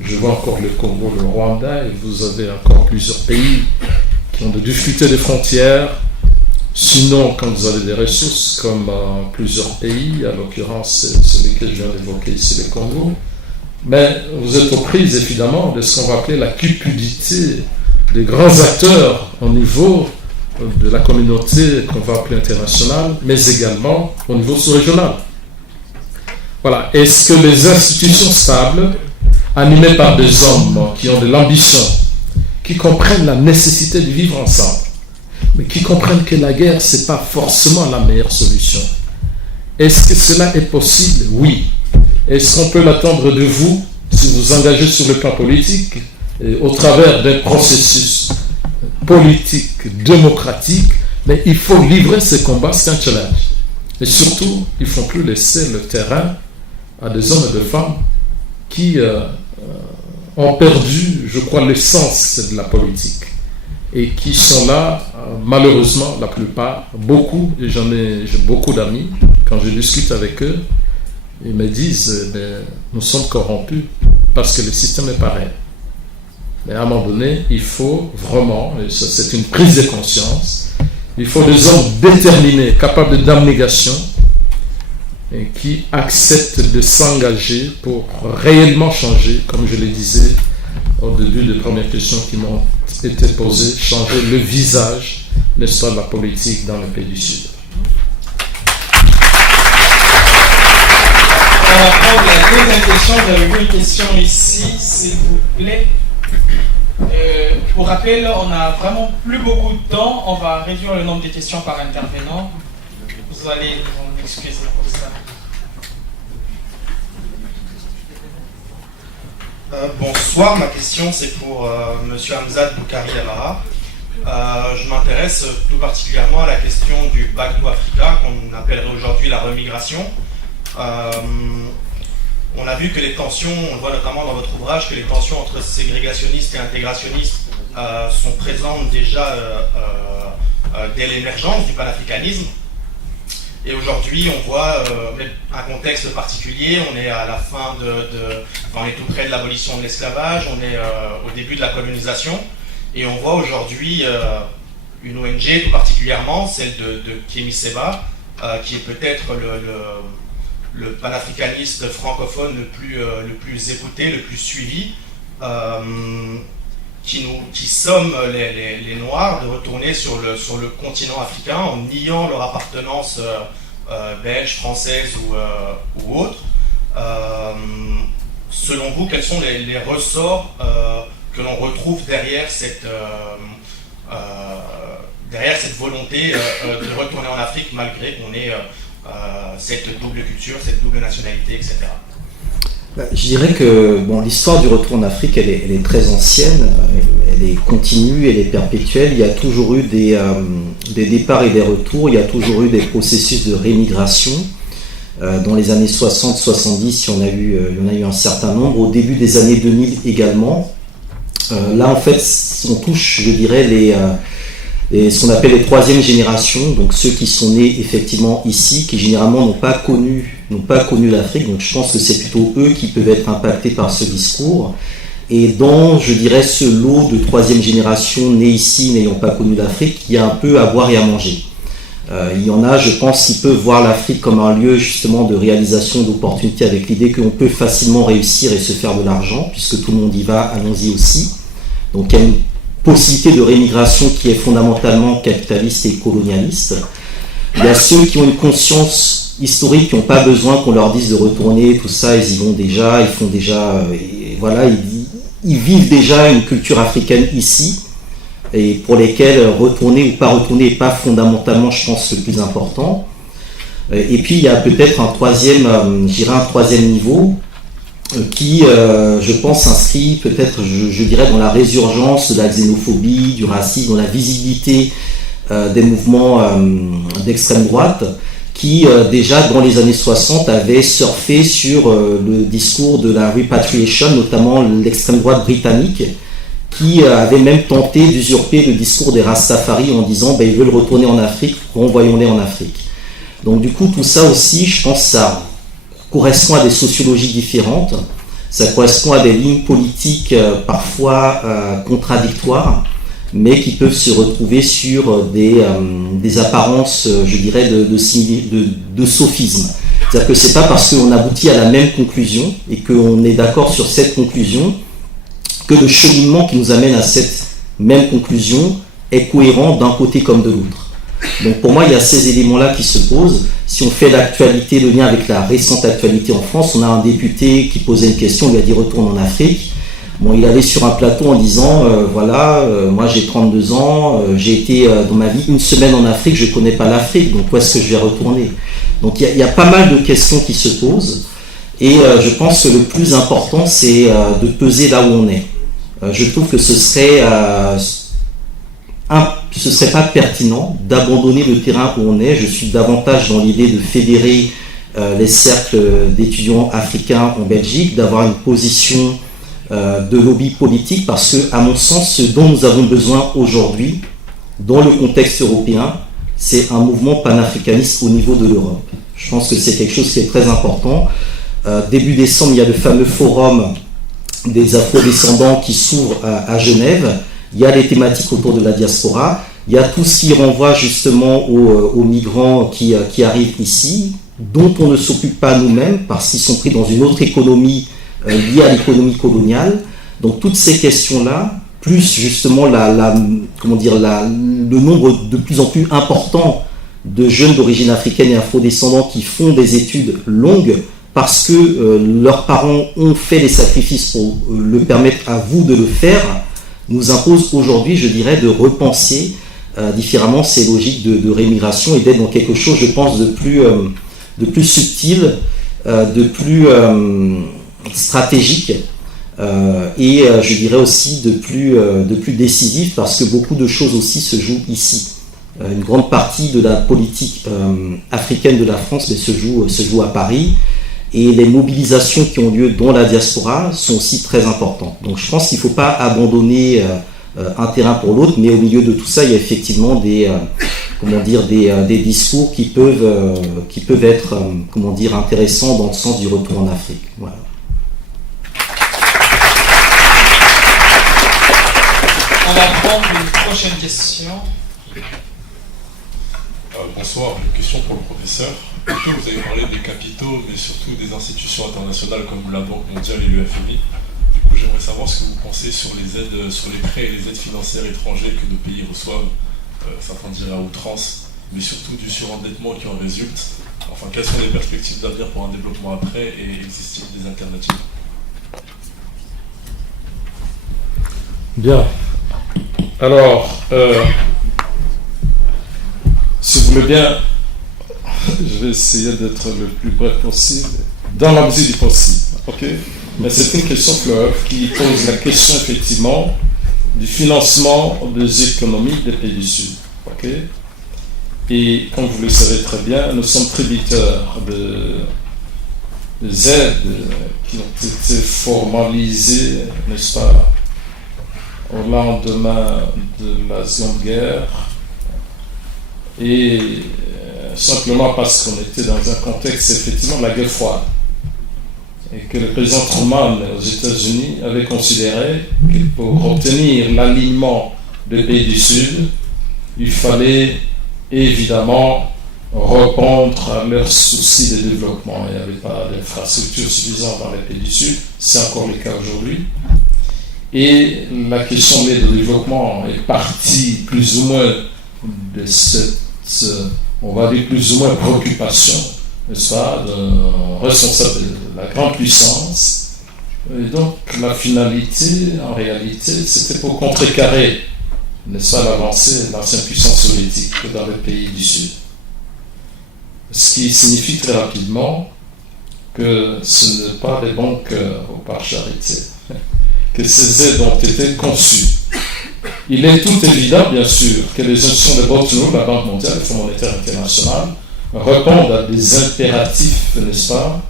Je vois encore le Congo, le Rwanda, et vous avez encore plusieurs pays qui ont des difficultés de frontières. Sinon, quand vous avez des ressources, comme plusieurs pays, à l'occurrence celui que je viens d'évoquer ici, le Congo, mais vous êtes aux prises évidemment de ce qu'on va appeler la cupidité des grands acteurs au niveau de la communauté qu'on va appeler internationale, mais également au niveau sous-régional. Voilà. Est-ce que les institutions stables, animées par des hommes qui ont de l'ambition, qui comprennent la nécessité de vivre ensemble, mais qui comprennent que la guerre, ce n'est pas forcément la meilleure solution. Est-ce que cela est possible? Oui. Est-ce qu'on peut l'attendre de vous, si vous engagez sur le plan politique, et au travers d'un processus politique, démocratique, mais il faut livrer ce combat, c'est un challenge. Et surtout, il ne faut plus laisser le terrain à des hommes et des femmes qui ont perdu, je crois, l'essence de la politique et qui sont là, malheureusement, la plupart, beaucoup, et j'ai beaucoup d'amis, quand je discute avec eux, ils me disent, nous sommes corrompus parce que le système est pareil. Mais à un moment donné, il faut vraiment, et ça, c'est une prise de conscience, il faut des hommes déterminés, capables d'abnégation, et qui acceptent de s'engager pour réellement changer, comme je le disais au début des premières questions qui m'ont été posées, changer le visage, n'est-ce pas, de la politique dans le pays du Sud. On va prendre la deuxième question. J'avais vu une question ici, s'il vous plaît. Pour rappel, on n'a vraiment plus beaucoup de temps. On va réduire le nombre de questions par intervenant. Vous allez nous excuser pour ça. Bonsoir, ma question c'est pour M. Hamzat Boukari Amara. Je m'intéresse tout particulièrement à la question du Back to Africa, qu'on appellerait aujourd'hui la remigration. On a vu que les tensions, on le voit notamment dans votre ouvrage, que les tensions entre ségrégationnistes et intégrationnistes sont présentes déjà dès l'émergence du panafricanisme. Et aujourd'hui, on voit un contexte particulier. On est à la fin on est tout près de l'abolition de l'esclavage. On est au début de la colonisation. Et on voit aujourd'hui une ONG tout particulièrement, celle de Kémy Séba, qui est peut-être le panafricaniste francophone le plus écouté, le plus suivi, qui somme les Noirs de retourner sur le continent africain en niant leur appartenance belge, française ou autre. Selon vous, quels sont les ressorts que l'on retrouve derrière cette volonté de retourner en Afrique malgré qu'on ait cette double culture, cette double nationalité, etc. Je dirais que l'histoire du retour en Afrique, elle est très ancienne, elle est continue, elle est perpétuelle. Il y a toujours eu des départs et des retours, il y a toujours eu des processus de rémigration. Dans les années 60-70, il y en a eu un certain nombre. Au début des années 2000 également. Là, en fait, on touche, je dirais, ce qu'on appelle les troisième générations, donc ceux qui sont nés effectivement ici, qui généralement n'ont pas connu l'Afrique. Donc je pense que c'est plutôt eux qui peuvent être impactés par ce discours. Et dans, je dirais, ce lot de troisième génération nés ici, n'ayant pas connu l'Afrique, il y a un peu à boire et à manger. Il y en a, je pense, qui peuvent voir l'Afrique comme un lieu justement de réalisation d'opportunités, avec l'idée qu'on peut facilement réussir et se faire de l'argent, puisque tout le monde y va, allons-y aussi. Donc il y a une possibilité de rémigration qui est fondamentalement capitaliste et colonialiste. Il y a ceux qui ont une conscience historique, qui n'ont pas besoin qu'on leur dise de retourner, tout ça, ils y vont déjà, ils font déjà, ils vivent déjà une culture africaine ici, et pour lesquels retourner ou pas retourner n'est pas fondamentalement, je pense, le plus important. Et puis il y a peut-être un troisième niveau, qui, je pense, s'inscrit peut-être, je dirais, dans la résurgence de la xénophobie, du racisme, dans la visibilité des mouvements d'extrême droite, qui, déjà dans les années 60, avaient surfé sur le discours de la repatriation, notamment l'extrême droite britannique, qui avait même tenté d'usurper le discours des Rastafari en disant ils veulent retourner en Afrique, renvoyons-les en Afrique. Donc du coup, tout ça aussi, je pense, ça correspond à des sociologies différentes, ça correspond à des lignes politiques parfois contradictoires, mais qui peuvent se retrouver sur des apparences, je dirais, de sophisme. C'est-à-dire que c'est pas parce qu'on aboutit à la même conclusion et qu'on est d'accord sur cette conclusion que le cheminement qui nous amène à cette même conclusion est cohérent d'un côté comme de l'autre. Donc pour moi, il y a ces éléments-là qui se posent. Si on fait l'actualité, le lien avec la récente actualité en France, on a un député qui posait une question, il a dit retourne en Afrique. Bon, il allait sur un plateau en disant moi j'ai 32 ans, j'ai été dans ma vie une semaine en Afrique, je ne connais pas l'Afrique, donc où est-ce que je vais retourner? Donc il y a pas mal de questions qui se posent, et je pense que le plus important, c'est de peser là où on est. Je trouve que ce serait pas pertinent d'abandonner le terrain où on est. Je suis davantage dans l'idée de fédérer les cercles d'étudiants africains en Belgique, d'avoir une position de lobby politique, parce que, à mon sens, ce dont nous avons besoin aujourd'hui, dans le contexte européen, c'est un mouvement panafricaniste au niveau de l'Europe. Je pense que c'est quelque chose qui est très important. Début décembre, il y a le fameux forum des afro-descendants qui s'ouvre à Genève. Il y a les thématiques autour de la diaspora, il y a tout ce qui renvoie justement aux migrants qui arrivent ici, dont on ne s'occupe pas nous-mêmes parce qu'ils sont pris dans une autre économie liée à l'économie coloniale. Donc toutes ces questions-là, plus justement le nombre de plus en plus important de jeunes d'origine africaine et afro-descendants qui font des études longues parce que leurs parents ont fait les sacrifices pour le permettre à vous de le faire, nous impose aujourd'hui, je dirais, de repenser différemment ces logiques de rémigration et d'être dans quelque chose, je pense, de plus subtil, de plus stratégique et je dirais aussi de plus décisif, parce que beaucoup de choses aussi se jouent ici. Une grande partie de la politique africaine de la France se joue à Paris, et les mobilisations qui ont lieu dans la diaspora sont aussi très importantes. Donc je pense qu'il ne faut pas abandonner un terrain pour l'autre, mais au milieu de tout ça, il y a effectivement des des discours qui peuvent être intéressants dans le sens du retour en Afrique. Voilà. On va prendre une prochaine question. Bonsoir, une question pour le professeur. Vous avez parlé des capitaux, mais surtout des institutions internationales comme la Banque mondiale et l'UFMI. Du coup, j'aimerais savoir ce que vous pensez sur les aides, sur les prêts et les aides financières étrangères que nos pays reçoivent, certains diraient à outrance, mais surtout du surendettement qui en résulte. Enfin, quelles sont les perspectives d'avenir pour un développement après et existe-t-il des alternatives? Bien. Alors, si vous voulez bien, je vais essayer d'être le plus bref possible, dans la mesure du possible. Ok? Mais c'est une question fleuve qui pose la question effectivement du financement des économies des pays du Sud. Ok? Et comme vous le savez très bien, nous sommes tributaires des aides qui ont été formalisées, n'est-ce pas, au lendemain de la Seconde Guerre, et simplement parce qu'on était dans un contexte effectivement de la guerre froide, et que le président Truman aux États-Unis avait considéré que pour obtenir l'alignement des pays du Sud, il fallait évidemment répondre à leurs soucis de développement. Il n'y avait pas d'infrastructures suffisantes dans les pays du Sud, c'est encore le cas aujourd'hui. Et la question de l'aide au développement est partie plus ou moins de cette, on va dire plus ou moins préoccupation, n'est-ce pas, d'un responsable de la grande puissance. Et donc la finalité, en réalité, c'était pour contrecarrer, n'est-ce pas, l'avancée de l'ancienne puissance soviétique dans les pays du Sud. Ce qui signifie très rapidement que ce n'est pas des bons cœurs ou par charité que ces aides ont été conçues. Il est tout évident, bien sûr, que les institutions de Bretton Woods, la Banque mondiale, le Fonds monétaire international, répondent à des impératifs, n'est-ce pas,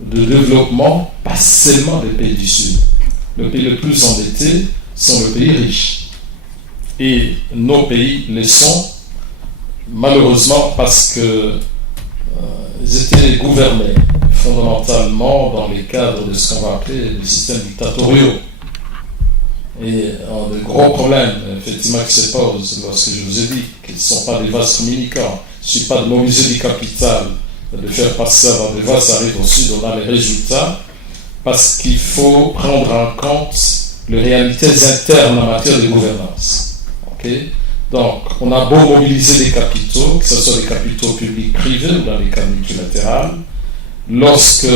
de développement, pas seulement des pays du Sud. Les pays les plus endettés sont les pays riches. Et nos pays les sont, malheureusement, parce que ils étaient gouvernés fondamentalement dans les cadres de ce qu'on va appeler des systèmes dictatoriaux. Et un des gros problèmes, effectivement, qui se posent lorsque je vous ai dit qu'ils ne sont pas des vases communicants, il ne suffit pas de mobiliser du capital, de faire passer ça dans des vases, ça arrive au Sud, on a les résultats, parce qu'il faut prendre en compte les réalités internes en matière de gouvernance. Okay? Donc, on a beau mobiliser des capitaux, que ce soit des capitaux publics privés ou dans les cas multilatérales, lorsque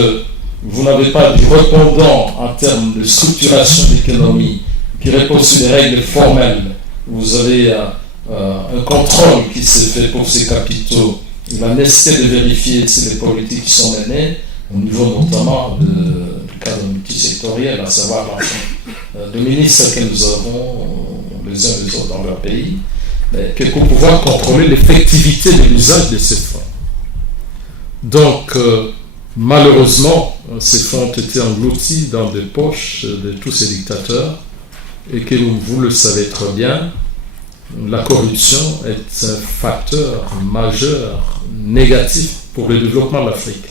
vous n'avez pas du répondant en termes de structuration de l'économie qui repose sur des règles formelles, vous avez un contrôle qui se fait pour ces capitaux, la nécessité de vérifier si les politiques sont menées, au niveau notamment du cadre multisectoriel, à savoir l'ensemble des ministres que nous avons les uns les autres dans leur pays, que pour pouvoir contrôler l'effectivité de l'usage de ces fonds. Donc, malheureusement, ces fonds ont été engloutis dans des poches de tous ces dictateurs et que vous le savez très bien, la corruption est un facteur majeur négatif pour le développement de l'Afrique.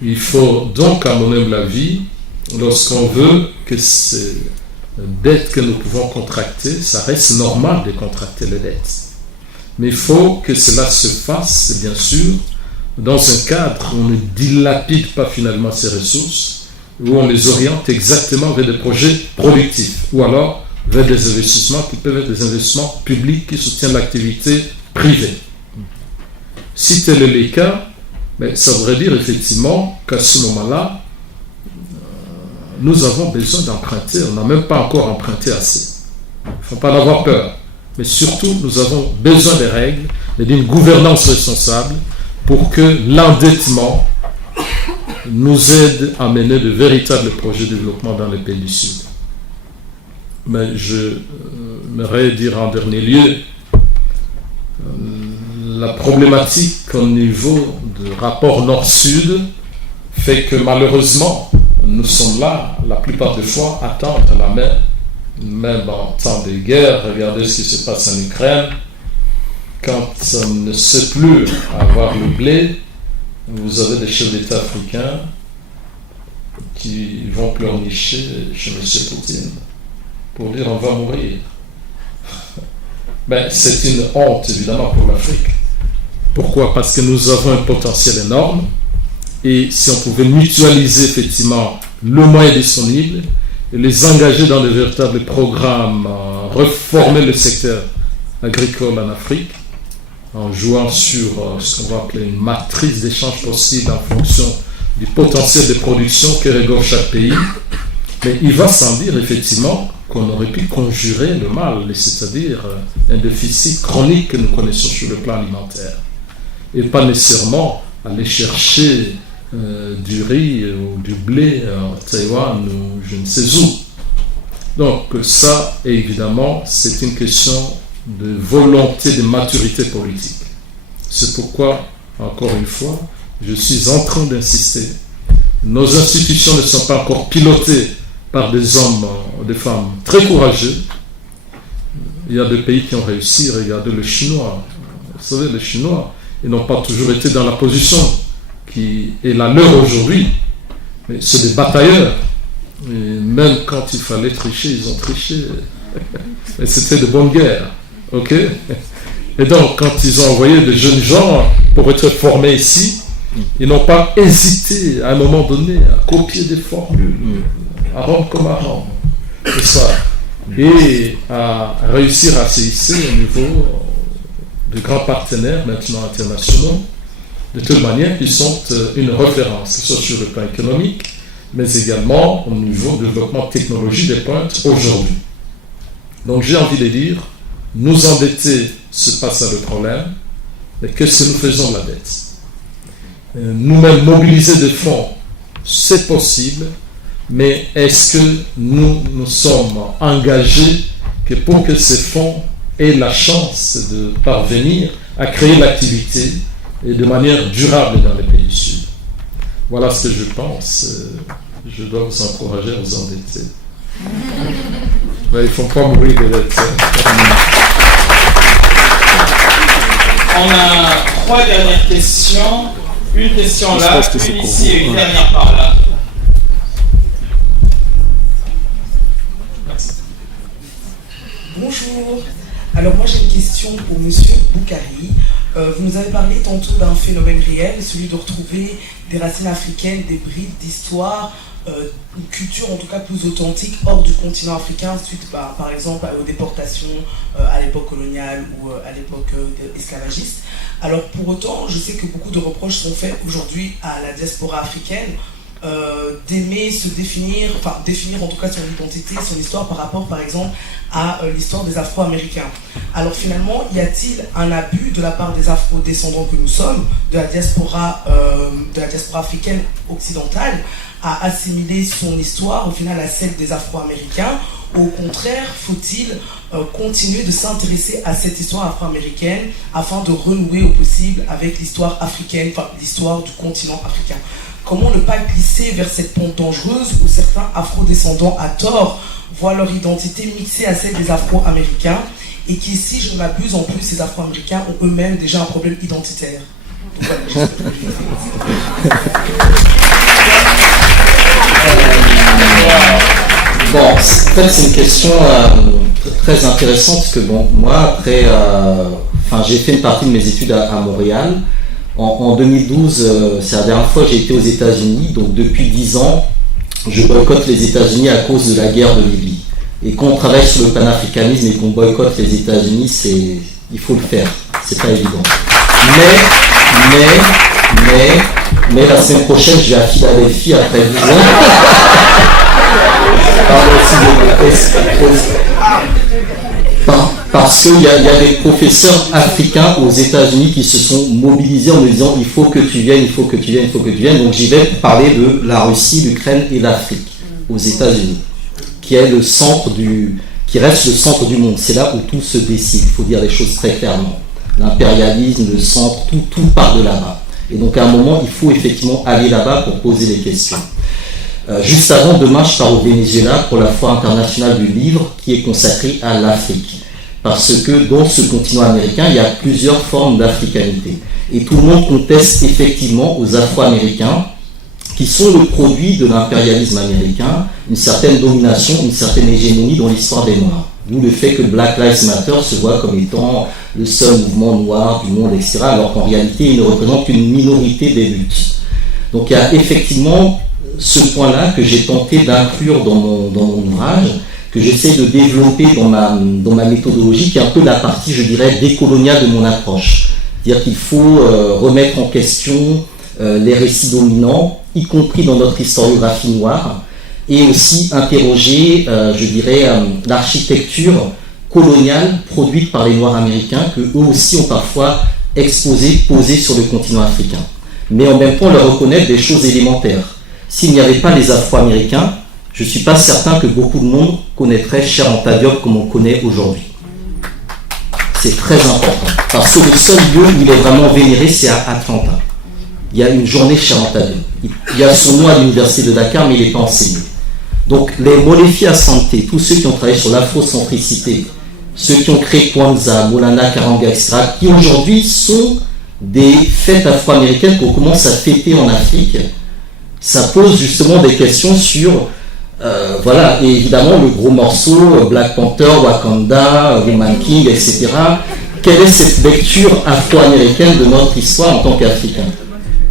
Il faut donc, à mon humble avis, lorsqu'on veut que ces dettes que nous pouvons contracter, ça reste normal de contracter les dettes. Mais il faut que cela se fasse, bien sûr, dans un cadre où on ne dilapide pas finalement ces ressources, où on les oriente exactement vers des projets productifs, ou alors vers des investissements qui peuvent être des investissements publics qui soutiennent l'activité privée. Si tel est le cas, ça voudrait dire effectivement qu'à ce moment-là, nous avons besoin d'emprunter. On n'a même pas encore emprunté assez. Il ne faut pas en avoir peur. Mais surtout, nous avons besoin des règles et d'une gouvernance responsable pour que l'endettement nous aide à mener de véritables projets de développement dans les pays du Sud. Mais je voudrais dire en dernier lieu, la problématique au niveau du rapport Nord-Sud fait que malheureusement, nous sommes là, la plupart des fois, à tendre la main, même en temps de guerre. Regardez ce qui se passe en Ukraine. quand on ne sait plus avoir le blé, vous avez des chefs d'État africains qui vont pleurnicher chez M. Poutine pour dire on va mourir. Ben, c'est une honte évidemment pour l'Afrique. Pourquoi? Parce que nous avons un potentiel énorme et si on pouvait mutualiser effectivement le moyen disponible et les engager dans de véritables programmes, reformer le secteur agricole en Afrique, en jouant sur ce qu'on va appeler une matrice d'échange possible en fonction du potentiel de production que regorge chaque pays. Mais il va sans dire effectivement qu'on aurait pu conjurer le mal, c'est-à-dire un déficit chronique que nous connaissons sur le plan alimentaire. Et pas nécessairement aller chercher du riz ou du blé en Taïwan ou je ne sais où. Donc ça, évidemment, c'est une question de volonté, de maturité politique. C'est pourquoi, encore une fois, je suis en train d'insister. Nos institutions ne sont pas encore pilotées par des hommes, des femmes très courageux. Il y a des pays qui ont réussi. Regardez le Chinois. Vous savez, les Chinois, ils n'ont pas toujours été dans la position qui est la leur aujourd'hui. Mais c'est des batailleurs. Et même quand il fallait tricher, ils ont triché. Mais c'était de bonnes guerres. Ok? Et donc, quand ils ont envoyé des jeunes gens pour être formés ici, ils n'ont pas hésité à un moment donné à copier des formules, à rendre comme à rendre. C'est ça. Et à réussir à s'hisser au niveau de grands partenaires maintenant internationaux, de telle manière qu'ils sont une référence, que ce soit sur le plan économique, mais également au niveau du développement technologique des pointes aujourd'hui. Donc j'ai envie de dire, nous endetter, c'est pas ça le problème, mais qu'est-ce que nous faisons de la dette? Nous-mêmes mobiliser des fonds, c'est possible, mais est-ce que nous nous sommes engagés que pour que ces fonds aient la chance de parvenir à créer l'activité et de manière durable dans les pays du Sud? Voilà ce que je pense. Je dois vous encourager à vous endetter. Mais il ne faut pas mourir de dette. On a 3 dernières questions. Une question là, une ici et une dernière par là. Bonjour. Alors moi j'ai une question pour Monsieur Boukari. Vous nous avez parlé tantôt d'un phénomène réel, celui de retrouver des racines africaines, des bribes d'histoire, une culture en tout cas plus authentique hors du continent africain suite par exemple aux déportations à l'époque coloniale ou à l'époque esclavagiste. Alors pour autant, je sais que beaucoup de reproches sont faits aujourd'hui à la diaspora africaine d'aimer se définir en tout cas son identité, son histoire par rapport par exemple à l'histoire des Afro-Américains. Alors finalement, y a-t-il un abus de la part des Afro-descendants que nous sommes, de la diaspora africaine occidentale, à assimiler son histoire au final à celle des Afro-Américains? Au contraire, faut-il continuer de s'intéresser à cette histoire afro-américaine afin de renouer au possible avec l'histoire africaine, enfin l'histoire du continent africain? Comment ne pas glisser vers cette pente dangereuse où certains afro-descendants à tort voient leur identité mixée à celle des afro-américains et qui, si je ne m'abuse, en plus, ces afro-américains ont eux-mêmes déjà un problème identitaire? Donc, voilà, bon, en fait, c'est une question très intéressante parce que bon, moi, après, j'ai fait une partie de mes études à Montréal. En 2012, c'est la dernière fois que j'ai été aux États-Unis. Donc, depuis 10 ans, je boycotte les États-Unis à cause de la guerre de Libye. Et quand on travaille sur le panafricanisme et qu'on boycotte les États-Unis, il faut le faire. C'est pas évident. Mais la semaine prochaine, je vais à Philadelphie après 10 ans. Parce qu'il y a des professeurs africains aux États-Unis qui se sont mobilisés en me disant il faut que tu viennes, il faut que tu viennes, il faut que tu viennes. Donc j'y vais parler de la Russie, l'Ukraine et l'Afrique aux États-Unis, qui reste le centre du monde. C'est là où tout se décide. Il faut dire les choses très clairement. L'impérialisme, le centre, tout part de là-bas. Et donc à un moment, il faut effectivement aller là-bas pour poser des questions. Juste avant, demain, je pars au Venezuela pour la Foire internationale du livre qui est consacrée à l'Afrique. parce que dans ce continent américain, il y a plusieurs formes d'africanité. Et tout le monde conteste effectivement aux Afro-Américains, qui sont le produit de l'impérialisme américain, une certaine domination, une certaine hégémonie dans l'histoire des Noirs. D'où le fait que Black Lives Matter se voit comme étant le seul mouvement noir du monde, etc., alors qu'en réalité, il ne représente qu'une minorité des luttes. Donc il y a effectivement ce point-là que j'ai tenté d'inclure dans mon ouvrage, que j'essaie de développer dans ma méthodologie, qui est un peu la partie, je dirais, décoloniale de mon approche. C'est-à-dire qu'il faut remettre en question les récits dominants, y compris dans notre historiographie noire, et aussi interroger, je dirais, l'architecture coloniale produite par les Noirs américains, que eux aussi ont parfois posée sur le continent africain. Mais en même temps, leur reconnaître des choses élémentaires. S'il n'y avait pas les Afro-Américains, je ne suis pas certain que beaucoup de monde connaîtrait Cheikh Anta Diop comme on connaît aujourd'hui. C'est très important, parce que le seul lieu où il est vraiment vénéré, c'est à Atlanta. Il y a une journée Cheikh Anta Diop. Il y a son nom à l'université de Dakar, mais il n'est pas enseigné. Donc les Molefi Asante, tous ceux qui ont travaillé sur l'afrocentricité, ceux qui ont créé Kwanzaa, Molana, Karanga, etc., qui aujourd'hui sont des fêtes afro-américaines qu'on commence à fêter en Afrique, ça pose justement des questions sur, voilà, et évidemment le gros morceau, Black Panther, Wakanda, Woman King, etc. Quelle est cette lecture afro-américaine de notre histoire en tant qu'Africains?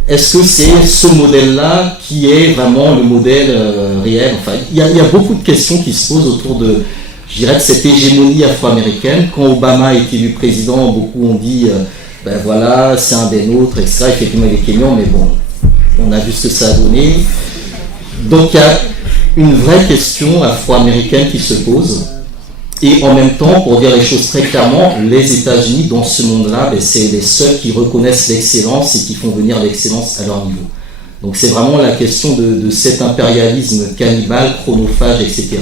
Est-ce que c'est ce modèle-là qui est vraiment le modèle réel? Enfin, il y a beaucoup de questions qui se posent autour de, je dirais, de cette hégémonie afro-américaine. Quand Obama a été élu président, beaucoup ont dit, ben voilà, c'est un des nôtres, etc. Effectivement, il est Kenyan, mais bon, on a vu ce que ça a donné. Donc, il y a une vraie question afro-américaine qui se pose. Et en même temps, pour dire les choses très clairement, les États-Unis, dans ce monde-là, ben, c'est les seuls qui reconnaissent l'excellence et qui font venir l'excellence à leur niveau. Donc c'est vraiment la question de cet impérialisme cannibale, chronophage, etc.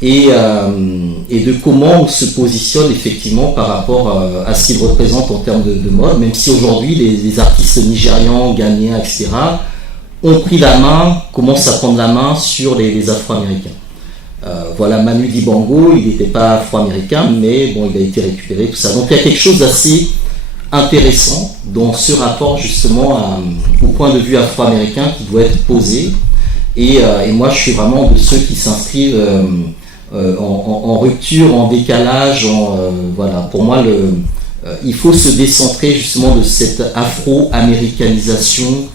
Et de comment on se positionne effectivement par rapport à ce qu'il représente en termes de mode, même si aujourd'hui les artistes nigérians, ghanéens, etc. ont pris la main, commencent à prendre la main sur les Afro-Américains. Voilà, Manu Dibango, il n'était pas afro-américain, mais bon, il a été récupéré, tout ça. Donc il y a quelque chose d'assez intéressant dans ce rapport justement au point de vue afro-américain qui doit être posé. Et moi, je suis vraiment de ceux qui s'inscrivent en rupture, en décalage. Voilà, pour moi, il faut se décentrer justement de cette afro-américanisation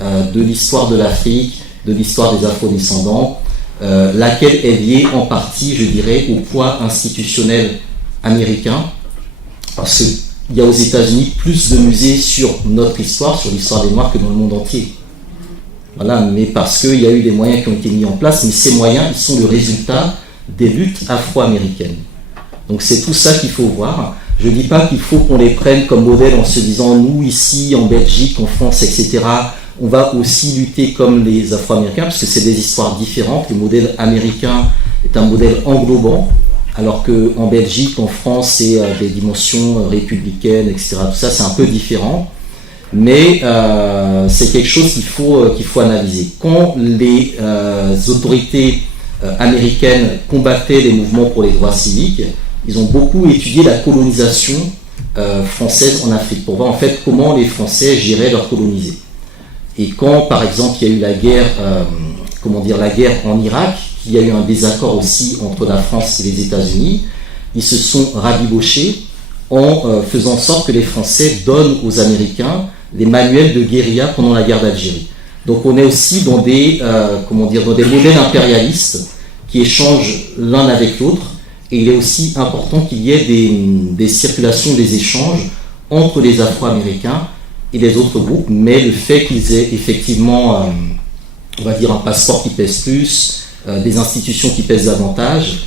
de l'histoire de l'Afrique, de l'histoire des afro-descendants. Laquelle est liée en partie, je dirais, au poids institutionnel américain, parce qu'il y a aux États-Unis plus de musées sur notre histoire, sur l'histoire des Noirs, que dans le monde entier. Voilà, mais parce qu'il y a eu des moyens qui ont été mis en place, mais ces moyens, ils sont le résultat des luttes afro-américaines. Donc c'est tout ça qu'il faut voir. Je ne dis pas qu'il faut qu'on les prenne comme modèle en se disant, nous ici, en Belgique, en France, etc., on va aussi lutter comme les Afro-Américains, parce que c'est des histoires différentes. Le modèle américain est un modèle englobant, alors qu'en Belgique, en France, c'est des dimensions républicaines, etc. Tout ça, c'est un peu différent. Mais c'est quelque chose qu'il faut analyser. Quand les autorités américaines combattaient les mouvements pour les droits civiques, ils ont beaucoup étudié la colonisation française en Afrique, pour voir en fait comment les Français géraient leur colonisés. Et quand, par exemple, il y a eu la guerre en Irak, il y a eu un désaccord aussi entre la France et les États-Unis, ils se sont rabibochés en faisant en sorte que les Français donnent aux Américains des manuels de guérilla pendant la guerre d'Algérie. Donc on est aussi dans des modèles impérialistes qui échangent l'un avec l'autre, et il est aussi important qu'il y ait des circulations, des échanges entre les Afro-Américains et les autres groupes, mais le fait qu'ils aient effectivement, on va dire, un passeport qui pèse plus, des institutions qui pèsent davantage,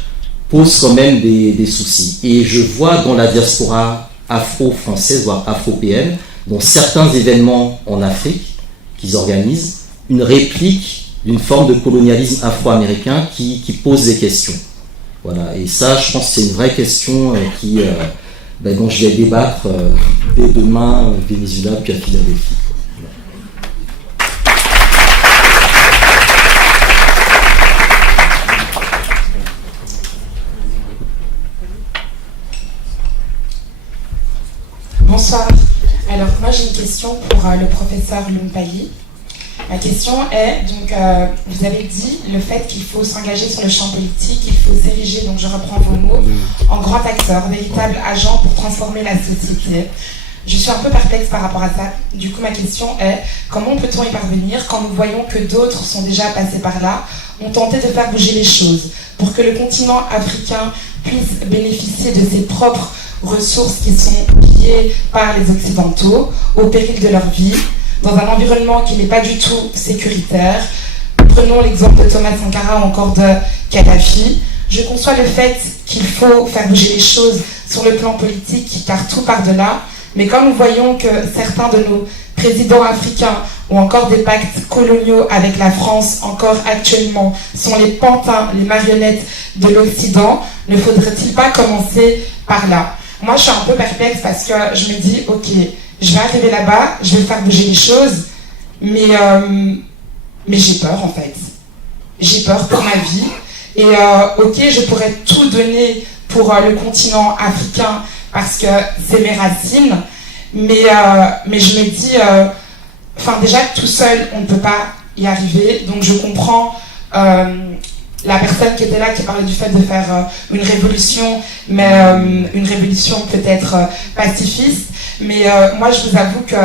pose quand même des soucis. Et je vois dans la diaspora afro-française, voire afro-péenne, dans certains événements en Afrique qu'ils organisent, une réplique d'une forme de colonialisme afro-américain qui pose des questions. Voilà. Et ça, je pense que c'est une vraie question dont je vais débattre dès demain, Venezuela, puis à Philadelphie. Bonsoir. Alors, moi j'ai une question pour le professeur Lumpayi. Ma question est, donc, vous avez dit le fait qu'il faut s'engager sur le champ politique, il faut s'ériger, donc je reprends vos mots, en grand acteur, véritable agent pour transformer la société. Je suis un peu perplexe par rapport à ça. Du coup, ma question est, comment peut-on y parvenir quand nous voyons que d'autres sont déjà passés par là, ont tenté de faire bouger les choses, pour que le continent africain puisse bénéficier de ses propres ressources qui sont pillées par les Occidentaux, au péril de leur vie, dans un environnement qui n'est pas du tout sécuritaire. Prenons l'exemple de Thomas Sankara ou encore de Kadhafi. Je conçois le fait qu'il faut faire bouger les choses sur le plan politique, car tout part de là. Mais quand nous voyons que certains de nos présidents africains ont encore des pactes coloniaux avec la France, encore actuellement, sont les pantins, les marionnettes de l'Occident, ne faudrait-il pas commencer par là? Moi, je suis un peu perplexe parce que je me dis, ok, je vais arriver là-bas, je vais faire bouger les choses, mais j'ai peur en fait. J'ai peur pour ma vie. Et ok, je pourrais tout donner pour le continent africain parce que c'est mes racines, mais je me dis, déjà tout seul, on ne peut pas y arriver. Donc je comprends la personne qui était là, qui parlait du fait de faire une révolution, mais une révolution peut-être pacifiste. Mais moi, je vous avoue que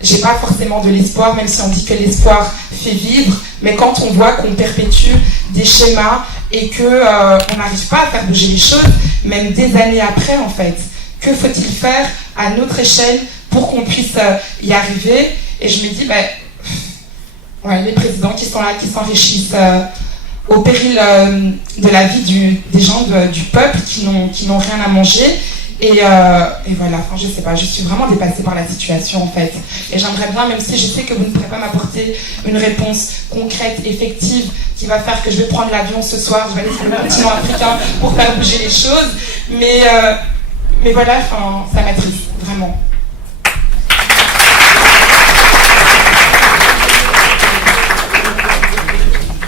j'ai pas forcément de l'espoir, même si on dit que l'espoir fait vivre. Mais quand on voit qu'on perpétue des schémas et que on n'arrive pas à faire bouger les choses, même des années après, en fait, que faut-il faire à notre échelle pour qu'on puisse y arriver? Et je me dis, les présidents qui sont là, qui s'enrichissent au péril de la vie des gens du peuple qui n'ont rien à manger. Et voilà, je sais pas, je suis vraiment dépassée par la situation en fait. Et j'aimerais bien, même si je sais que vous ne pourrez pas m'apporter une réponse concrète, effective, qui va faire que je vais prendre l'avion ce soir, je vais aller sur le continent africain pour faire bouger les choses. Mais voilà, ça m'attriste, vraiment.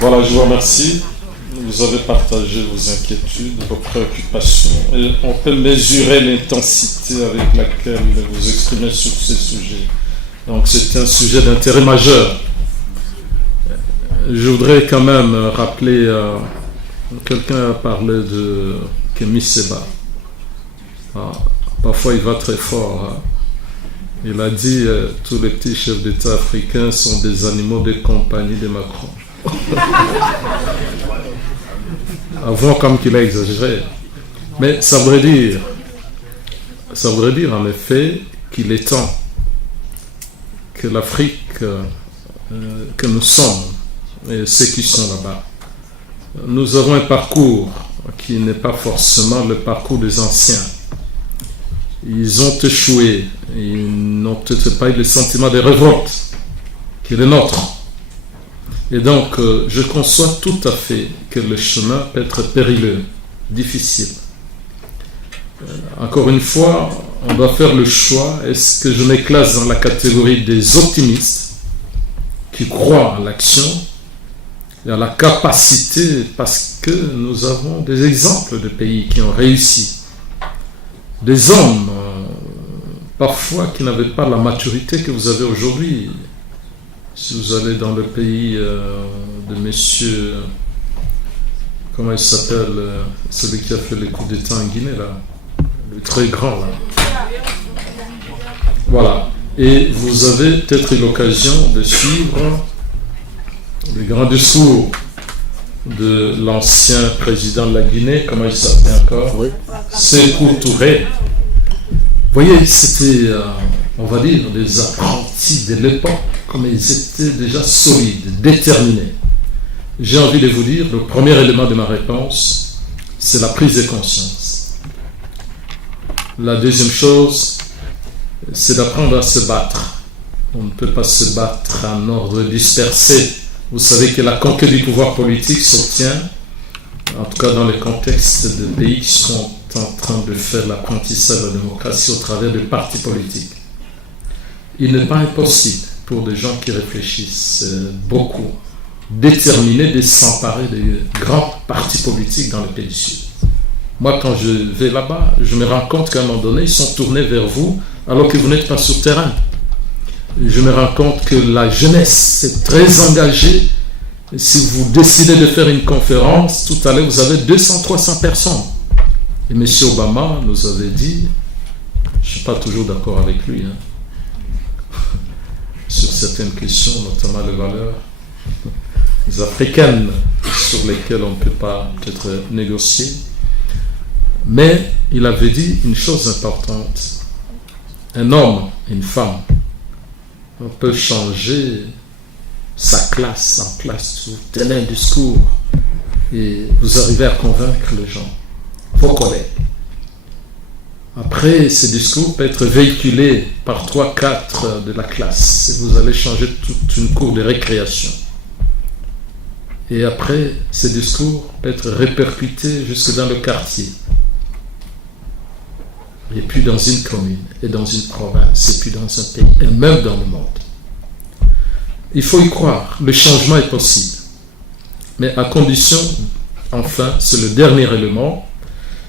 Voilà, je vous remercie. Vous avez partagé vos inquiétudes, vos préoccupations, et on peut mesurer l'intensité avec laquelle vous exprimez sur ces sujets. Donc c'est un sujet d'intérêt majeur. Je voudrais quand même rappeler, quelqu'un a parlé de Kémy Séba. Parfois il va très fort. Il a dit tous les petits chefs d'État africains sont des animaux de compagnie de Macron. Avant, comme qu'il a exagéré. Mais ça voudrait dire en effet qu'il est temps que l'Afrique que nous sommes et ceux qui sont là-bas, nous avons un parcours qui n'est pas forcément le parcours des anciens. Ils ont échoué, ils n'ont peut-être pas eu le sentiment de révolte qui est le nôtre. Et donc, je conçois tout à fait que le chemin peut être périlleux, difficile. Encore une fois, on doit faire le choix. Est-ce que je me classe dans la catégorie des optimistes qui croient à l'action et à la capacité, parce que nous avons des exemples de pays qui ont réussi. Des hommes, parfois, qui n'avaient pas la maturité que vous avez aujourd'hui. Si vous allez dans le pays de monsieur, comment il s'appelle, celui qui a fait les coups d'État en Guinée, là, le très grand, là. Voilà. Et vous avez peut-être eu l'occasion de suivre les grands discours de l'ancien président de la Guinée, comment il s'appelait encore, Sékou Touré. Vous voyez, c'était, on va dire, des apprentis de l'époque, comme ils étaient déjà solides, déterminés. J'ai envie de vous dire, le premier élément de ma réponse, c'est la prise de conscience. La deuxième chose, c'est d'apprendre à se battre. On ne peut pas se battre en ordre dispersé. Vous savez que la conquête du pouvoir politique s'obtient, en tout cas dans le contexte de pays qui sont en train de faire l'apprentissage de la démocratie au travers de partis politiques. Il n'est pas impossible pour des gens qui réfléchissent beaucoup, déterminés de s'emparer des grands partis politiques dans le pays du Sud. Moi, quand je vais là-bas, je me rends compte qu'à un moment donné, ils sont tournés vers vous alors que vous n'êtes pas sur terrain. Je me rends compte que la jeunesse est très engagée. Et si vous décidez de faire une conférence, tout à l'heure, vous avez 200-300 personnes. Et M. Obama nous avait dit, je ne suis pas toujours d'accord avec lui, sur certaines questions, notamment les valeurs africaines sur lesquelles on ne peut pas peut-être négocier. Mais il avait dit une chose importante. Un homme et une femme, on peut changer sa classe en place. Vous tenez un discours et vous arrivez à convaincre les gens, vos collègues. Après, ce discours peut être véhiculé par 3-4 de la classe et vous allez changer toute une cour de récréation. Et après, ce discours peut être répercuté jusque dans le quartier. Et puis dans une commune, et dans une province, et puis dans un pays, et même dans le monde. Il faut y croire, le changement est possible. Mais à condition, enfin, c'est le dernier élément,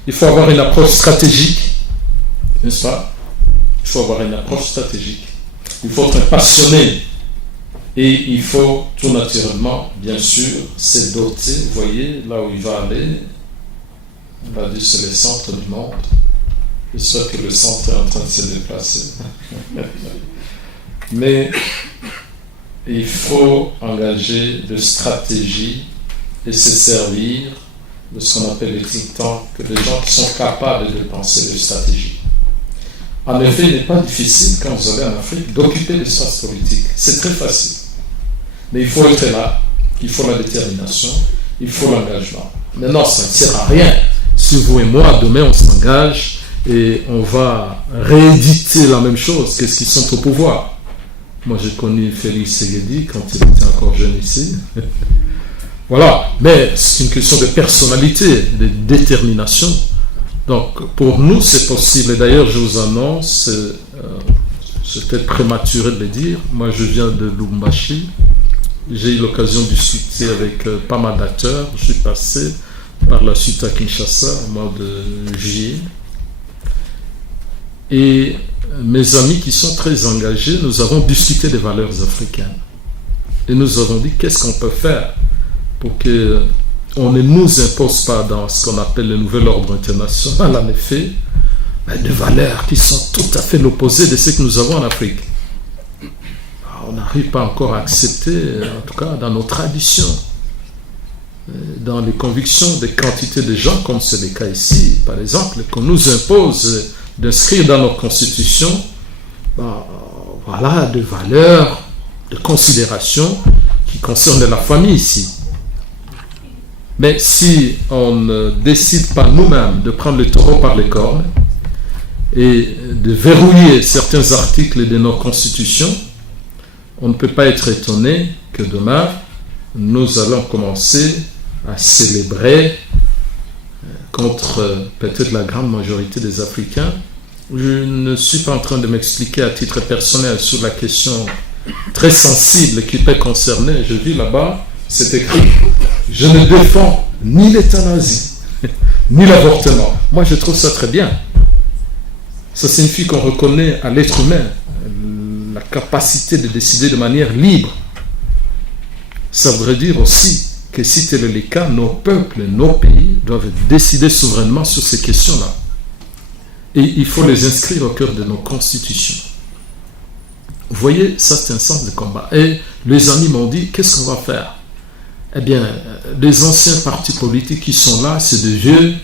il faut avoir une approche stratégique, n'est-ce pas? Il faut avoir une approche stratégique. Il faut être passionné. Et il faut tout naturellement, bien sûr, se doter. Vous voyez, là où il va aller, on va dire c'est le centre du monde. J'espère que le centre est en train de se déplacer. Mais il faut engager de stratégies et se servir de ce qu'on appelle les think tanks, des gens qui sont capables de penser de stratégie. En effet, il n'est pas difficile, quand vous allez en Afrique, d'occuper l'espace politique. C'est très facile. Mais il faut être là, il faut la détermination, il faut l'engagement. Maintenant, ça ne sert à rien. Si vous et moi, demain, on s'engage et on va rééditer la même chose qu'est-ce qu'ils sont au pouvoir. Moi, j'ai connu Félix Tshisekedi quand il était encore jeune ici. Voilà. Mais c'est une question de personnalité, de détermination. Donc, pour nous, c'est possible. Et d'ailleurs, je vous annonce, c'est peut-être prématuré de le dire, moi, je viens de Lubumbashi. J'ai eu l'occasion de discuter avec pas mal d'acteurs. Je suis passé par la suite à Kinshasa au mois de juillet. Et mes amis qui sont très engagés, nous avons discuté des valeurs africaines. Et nous avons dit qu'est-ce qu'on peut faire pour qu'on ne nous impose pas dans ce qu'on appelle le nouvel ordre international, en effet, des valeurs qui sont tout à fait l'opposé de ce que nous avons en Afrique. On n'arrive pas encore à accepter, en tout cas dans nos traditions, dans les convictions des quantités de gens, comme c'est le cas ici, par exemple, qu'on nous impose d'inscrire dans nos constitutions, voilà, des valeurs, de considération qui concernent la famille ici. Mais si on ne décide pas nous-mêmes de prendre le taureau par les cornes et de verrouiller certains articles de nos constitutions, on ne peut pas être étonné que demain, nous allons commencer à célébrer contre peut-être la grande majorité des Africains. Je ne suis pas en train de m'expliquer à titre personnel sur la question très sensible qui peut concerner. Je vis là-bas, c'est écrit, je ne défends ni l'euthanasie, ni l'avortement. Moi, je trouve ça très bien. Ça signifie qu'on reconnaît à l'être humain la capacité de décider de manière libre. Ça voudrait dire aussi que si tel est le cas, nos peuples, nos pays doivent décider souverainement sur ces questions-là. Et il faut les inscrire au cœur de nos constitutions. Vous voyez, ça c'est un sens de combat. Et les amis m'ont dit, qu'est-ce qu'on va faire? Eh bien, les anciens partis politiques qui sont là, c'est des vieux,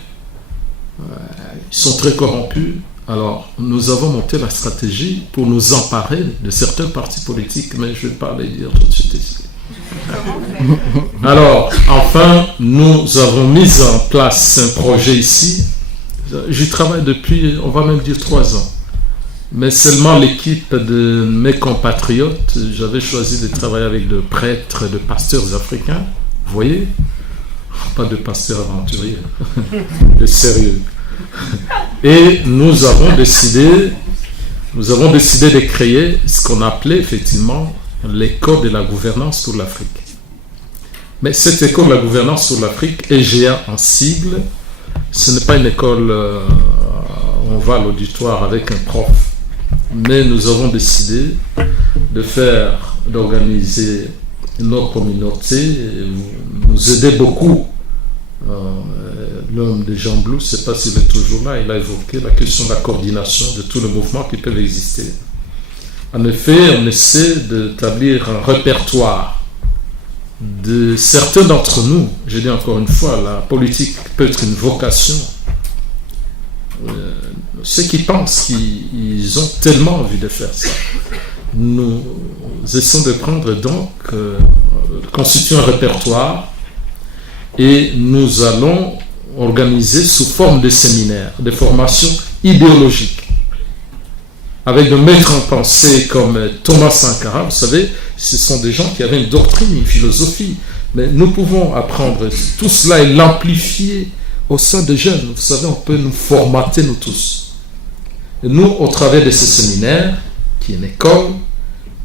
ils sont très corrompus. Alors, nous avons monté la stratégie pour nous emparer de certains partis politiques, mais je ne vais pas les dire tout de suite ici. Alors, enfin, nous avons mis en place un projet ici. J'y travaille depuis, on va même dire 3 ans. Mais seulement l'équipe de mes compatriotes, j'avais choisi de travailler avec de prêtres, de pasteurs africains. Vous voyez? Pas de pasteurs aventuriers, de sérieux. Et nous avons décidé de créer ce qu'on appelait effectivement l'école de la gouvernance pour l'Afrique. Mais cette école de la gouvernance pour l'Afrique, EGA en sigle, ce n'est pas une école où on va à l'auditoire avec un prof. mais nous avons décidé d'organiser nos communautés, nous aider beaucoup. L'homme de Jean Blou, je ne sais pas s'il est toujours là, il a évoqué la question de la coordination de tous les mouvements qui peuvent exister. En effet, on essaie d'établir un répertoire de certains d'entre nous. Je dis encore une fois, la politique peut être une vocation. Ceux qui pensent qu'ils ont tellement envie de faire ça. Nous essayons de prendre donc, constituer un répertoire et nous allons organiser sous forme de séminaires, de formations idéologiques, avec des maîtres en pensée comme Thomas Sankara. Vous savez, ce sont des gens qui avaient une doctrine, une philosophie, mais nous pouvons apprendre tout cela et l'amplifier au sein des jeunes. Vous savez, on peut nous formater, nous tous. Et nous, au travers de ces séminaires, qui est une école,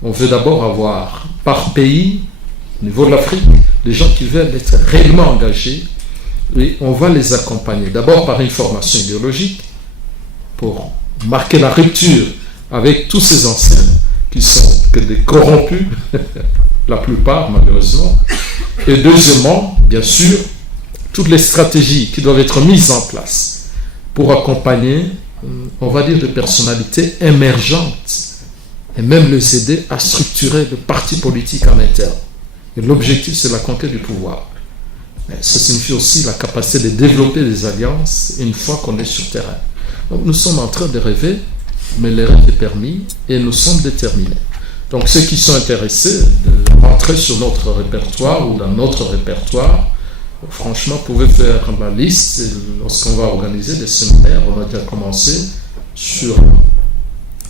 on veut d'abord avoir par pays, au niveau de l'Afrique, des gens qui veulent être réellement engagés, et on va les accompagner d'abord par une formation idéologique pour marquer la rupture avec tous ces anciens qui sont que des corrompus, la plupart malheureusement, et deuxièmement, bien sûr, toutes les stratégies qui doivent être mises en place pour accompagner, on va dire, des personnalités émergentes et même les aider à structurer le parti politique en interne. Et l'objectif, c'est la conquête du pouvoir. Mais ça signifie aussi la capacité de développer des alliances une fois qu'on est sur terrain. Donc nous sommes en train de rêver, mais le rêve est permis et nous sommes déterminés. Donc ceux qui sont intéressés de rentrer sur notre répertoire ou dans notre répertoire, franchement, vous pouvez faire la liste. Lorsqu'on va organiser des séminaires, on a déjà commencé sur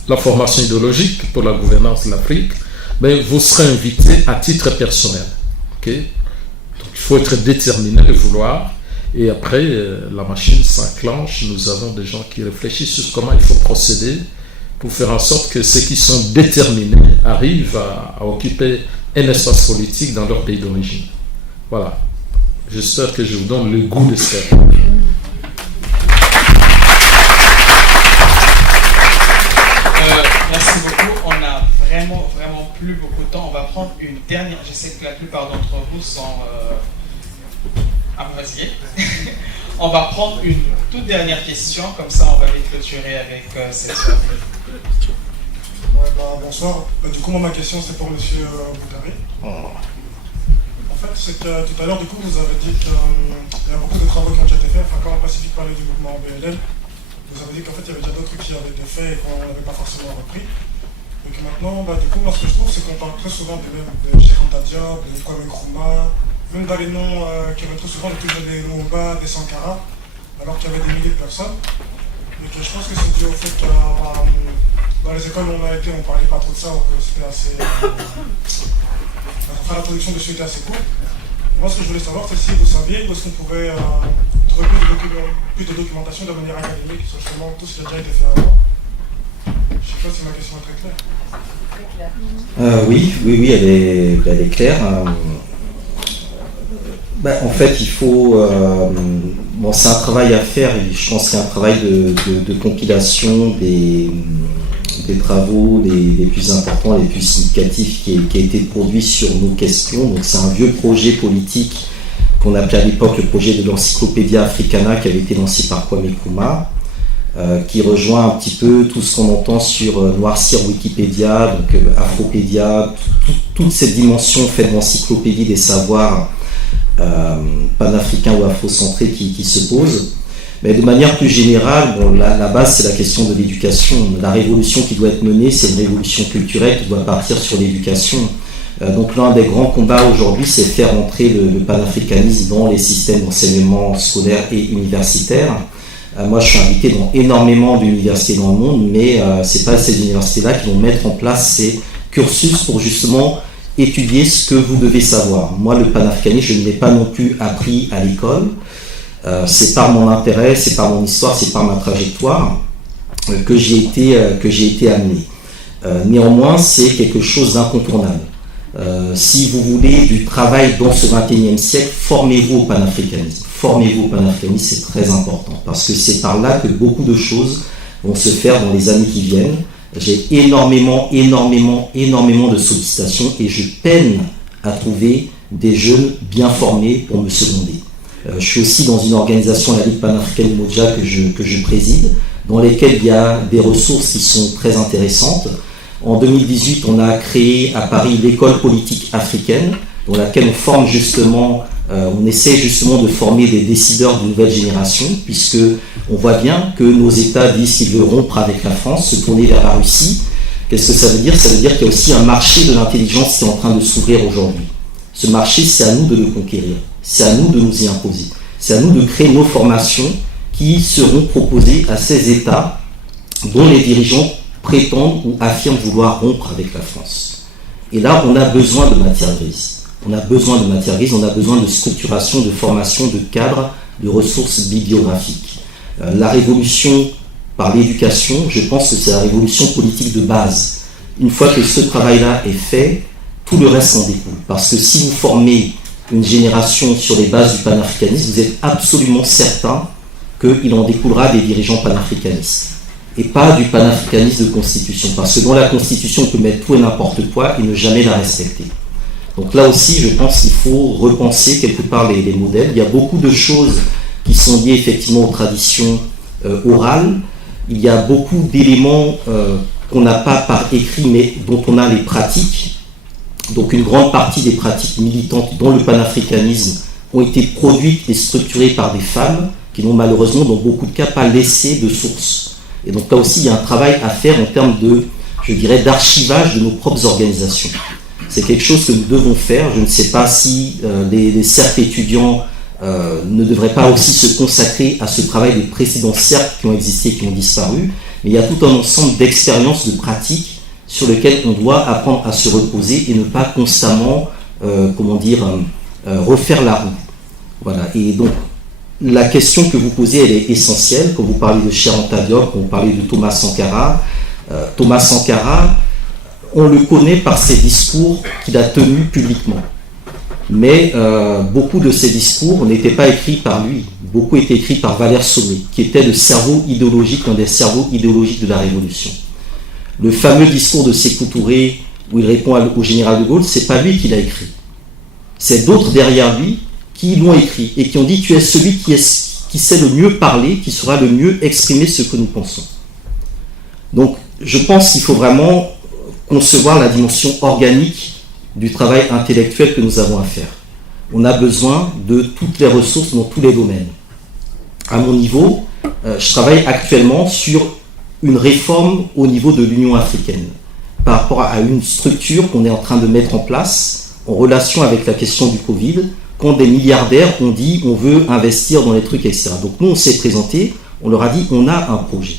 la formation idéologique pour la gouvernance de l'Afrique, mais vous serez invité à titre personnel. Okay? Donc il faut être déterminé et vouloir. Et après, la machine s'enclenche. Nous avons des gens qui réfléchissent sur comment il faut procéder pour faire en sorte que ceux qui sont déterminés arrivent à occuper un espace politique dans leur pays d'origine. Voilà. J'espère que je vous donne le goût de ce faire. Merci beaucoup. On a vraiment plus beaucoup de temps. On va prendre une dernière. Je sais que la plupart d'entre vous sont rassasiés. On va prendre une toute dernière question. Comme ça, on va les clôturer avec cette soirée. Bonsoir. Du coup, ma question, c'est pour M. Boukari. En fait, c'est que tout à l'heure, du coup, vous avez dit qu'il y a beaucoup de travaux qui ont déjà été faits. Enfin, quand le Pacifique parlait du mouvement BLM, vous avez dit qu'en fait, il y avait déjà d'autres trucs qui avaient été faits et qu'on n'avait pas forcément repris. Et que maintenant, du coup, moi, ce que je trouve, c'est qu'on parle très souvent des Cheikh Anta Diop, des Kwame Nkrumah, même dans les noms qui reviennent très souvent, les trucs des Lumumba, des Sankara, alors qu'il y avait des milliers de personnes. Et que je pense que c'est dû au fait que dans les écoles où on a été, on ne parlait pas trop de ça, donc c'était assez. La production dessus était assez courte. Moi, ce que je voulais savoir, c'est si vous saviez où est-ce qu'on pouvait trouver plus de documentation de manière académique sur justement tout ce qui a déjà été fait avant. Je ne sais pas si ma question est très claire. Oui, elle est claire. En fait, il faut. C'est un travail à faire. Je pense qu'il y a un travail de compilation des travaux les plus importants, les plus significatifs qui a été produit sur nos questions. Donc c'est un vieux projet politique qu'on appelait à l'époque le projet de l'Encyclopédia Africana qui avait été lancé par Kwame Nkrumah, qui rejoint un petit peu tout ce qu'on entend sur Noircir Wikipédia, donc Afropédia, toute cette dimension faite d'encyclopédie des savoirs panafricains ou afrocentrés qui se posent. Mais de manière plus générale, la base, c'est la question de l'éducation. La révolution qui doit être menée, c'est une révolution culturelle qui doit partir sur l'éducation. Donc l'un des grands combats aujourd'hui, c'est faire entrer le panafricanisme dans les systèmes d'enseignement scolaire et universitaire. Moi, je suis invité dans énormément d'universités dans le monde, mais ce n'est pas ces universités-là qui vont mettre en place ces cursus pour justement étudier ce que vous devez savoir. Moi, le panafricanisme, je ne l'ai pas non plus appris à l'école. C'est par mon intérêt, c'est par mon histoire, c'est par ma trajectoire que j'ai été amené. Néanmoins, c'est quelque chose d'incontournable. Si vous voulez du travail dans ce 21e siècle, formez-vous au panafricanisme. Formez-vous au panafricanisme, c'est très important, parce que c'est par là que beaucoup de choses vont se faire dans les années qui viennent. j'ai énormément de sollicitations et je peine à trouver des jeunes bien formés pour me seconder. Je suis aussi dans une organisation, la Ligue panafricaine Modja, que je préside, dans lesquelles il y a des ressources qui sont très intéressantes. En 2018, on a créé à Paris l'école politique africaine, dans laquelle on forme justement, on essaie justement de former des décideurs de nouvelle génération, puisque on voit bien que nos États disent qu'ils veulent rompre avec la France, se tourner vers la Russie. Qu'est-ce que ça veut dire? Ça veut dire qu'il y a aussi un marché de l'intelligence qui est en train de s'ouvrir aujourd'hui. Ce marché, c'est à nous de le conquérir. C'est à nous de nous y imposer. C'est à nous de créer nos formations qui seront proposées à ces États dont les dirigeants prétendent ou affirment vouloir rompre avec la France. Et là, on a besoin de matières grises. On a besoin de matières grises, on a besoin de structuration, de formation, de cadres, de ressources bibliographiques. La révolution par l'éducation, je pense que c'est la révolution politique de base. Une fois que ce travail-là est fait, tout le reste en découle. Parce que si vous formez une génération sur les bases du panafricanisme, vous êtes absolument certain qu'il en découlera des dirigeants panafricanistes. Et pas du panafricanisme de constitution. Parce que dans la constitution, on peut mettre tout et n'importe quoi et ne jamais la respecter. Donc là aussi, je pense qu'il faut repenser quelque part les modèles. Il y a beaucoup de choses qui sont liées effectivement aux traditions orales. Il y a beaucoup d'éléments qu'on n'a pas par écrit, mais dont on a les pratiques. Donc une grande partie des pratiques militantes dans le panafricanisme ont été produites et structurées par des femmes qui n'ont malheureusement dans beaucoup de cas pas laissé de source. Et donc là aussi il y a un travail à faire en termes de, je dirais, d'archivage de nos propres organisations. C'est quelque chose que nous devons faire. Je ne sais pas si les cercles étudiants ne devraient pas aussi se consacrer à ce travail des précédents cercles qui ont existé, qui ont disparu, mais il y a tout un ensemble d'expériences, de pratiques sur lequel on doit apprendre à se reposer et ne pas constamment, refaire la roue. Voilà. Et donc, la question que vous posez, elle est essentielle. Quand vous parlez de Cheikh Anta Diop, quand vous parlez de Thomas Sankara, on le connaît par ses discours qu'il a tenus publiquement. Mais beaucoup de ces discours n'étaient pas écrits par lui. Beaucoup étaient écrits par Valère Sommet, qui était le cerveau idéologique, l'un des cerveaux idéologiques de la Révolution. Le fameux discours de Sékou Touré, où il répond au général de Gaulle, c'est pas lui qui l'a écrit. C'est d'autres derrière lui qui l'ont écrit et qui ont dit « Tu es celui qui sait le mieux parler, qui saura le mieux exprimer ce que nous pensons. » Donc, je pense qu'il faut vraiment concevoir la dimension organique du travail intellectuel que nous avons à faire. On a besoin de toutes les ressources dans tous les domaines. À mon niveau, je travaille actuellement sur une réforme au niveau de l'Union africaine par rapport à une structure qu'on est en train de mettre en place en relation avec la question du Covid, quand des milliardaires ont dit on veut investir dans les trucs, etc. Donc nous, on s'est présenté, on leur a dit on a un projet.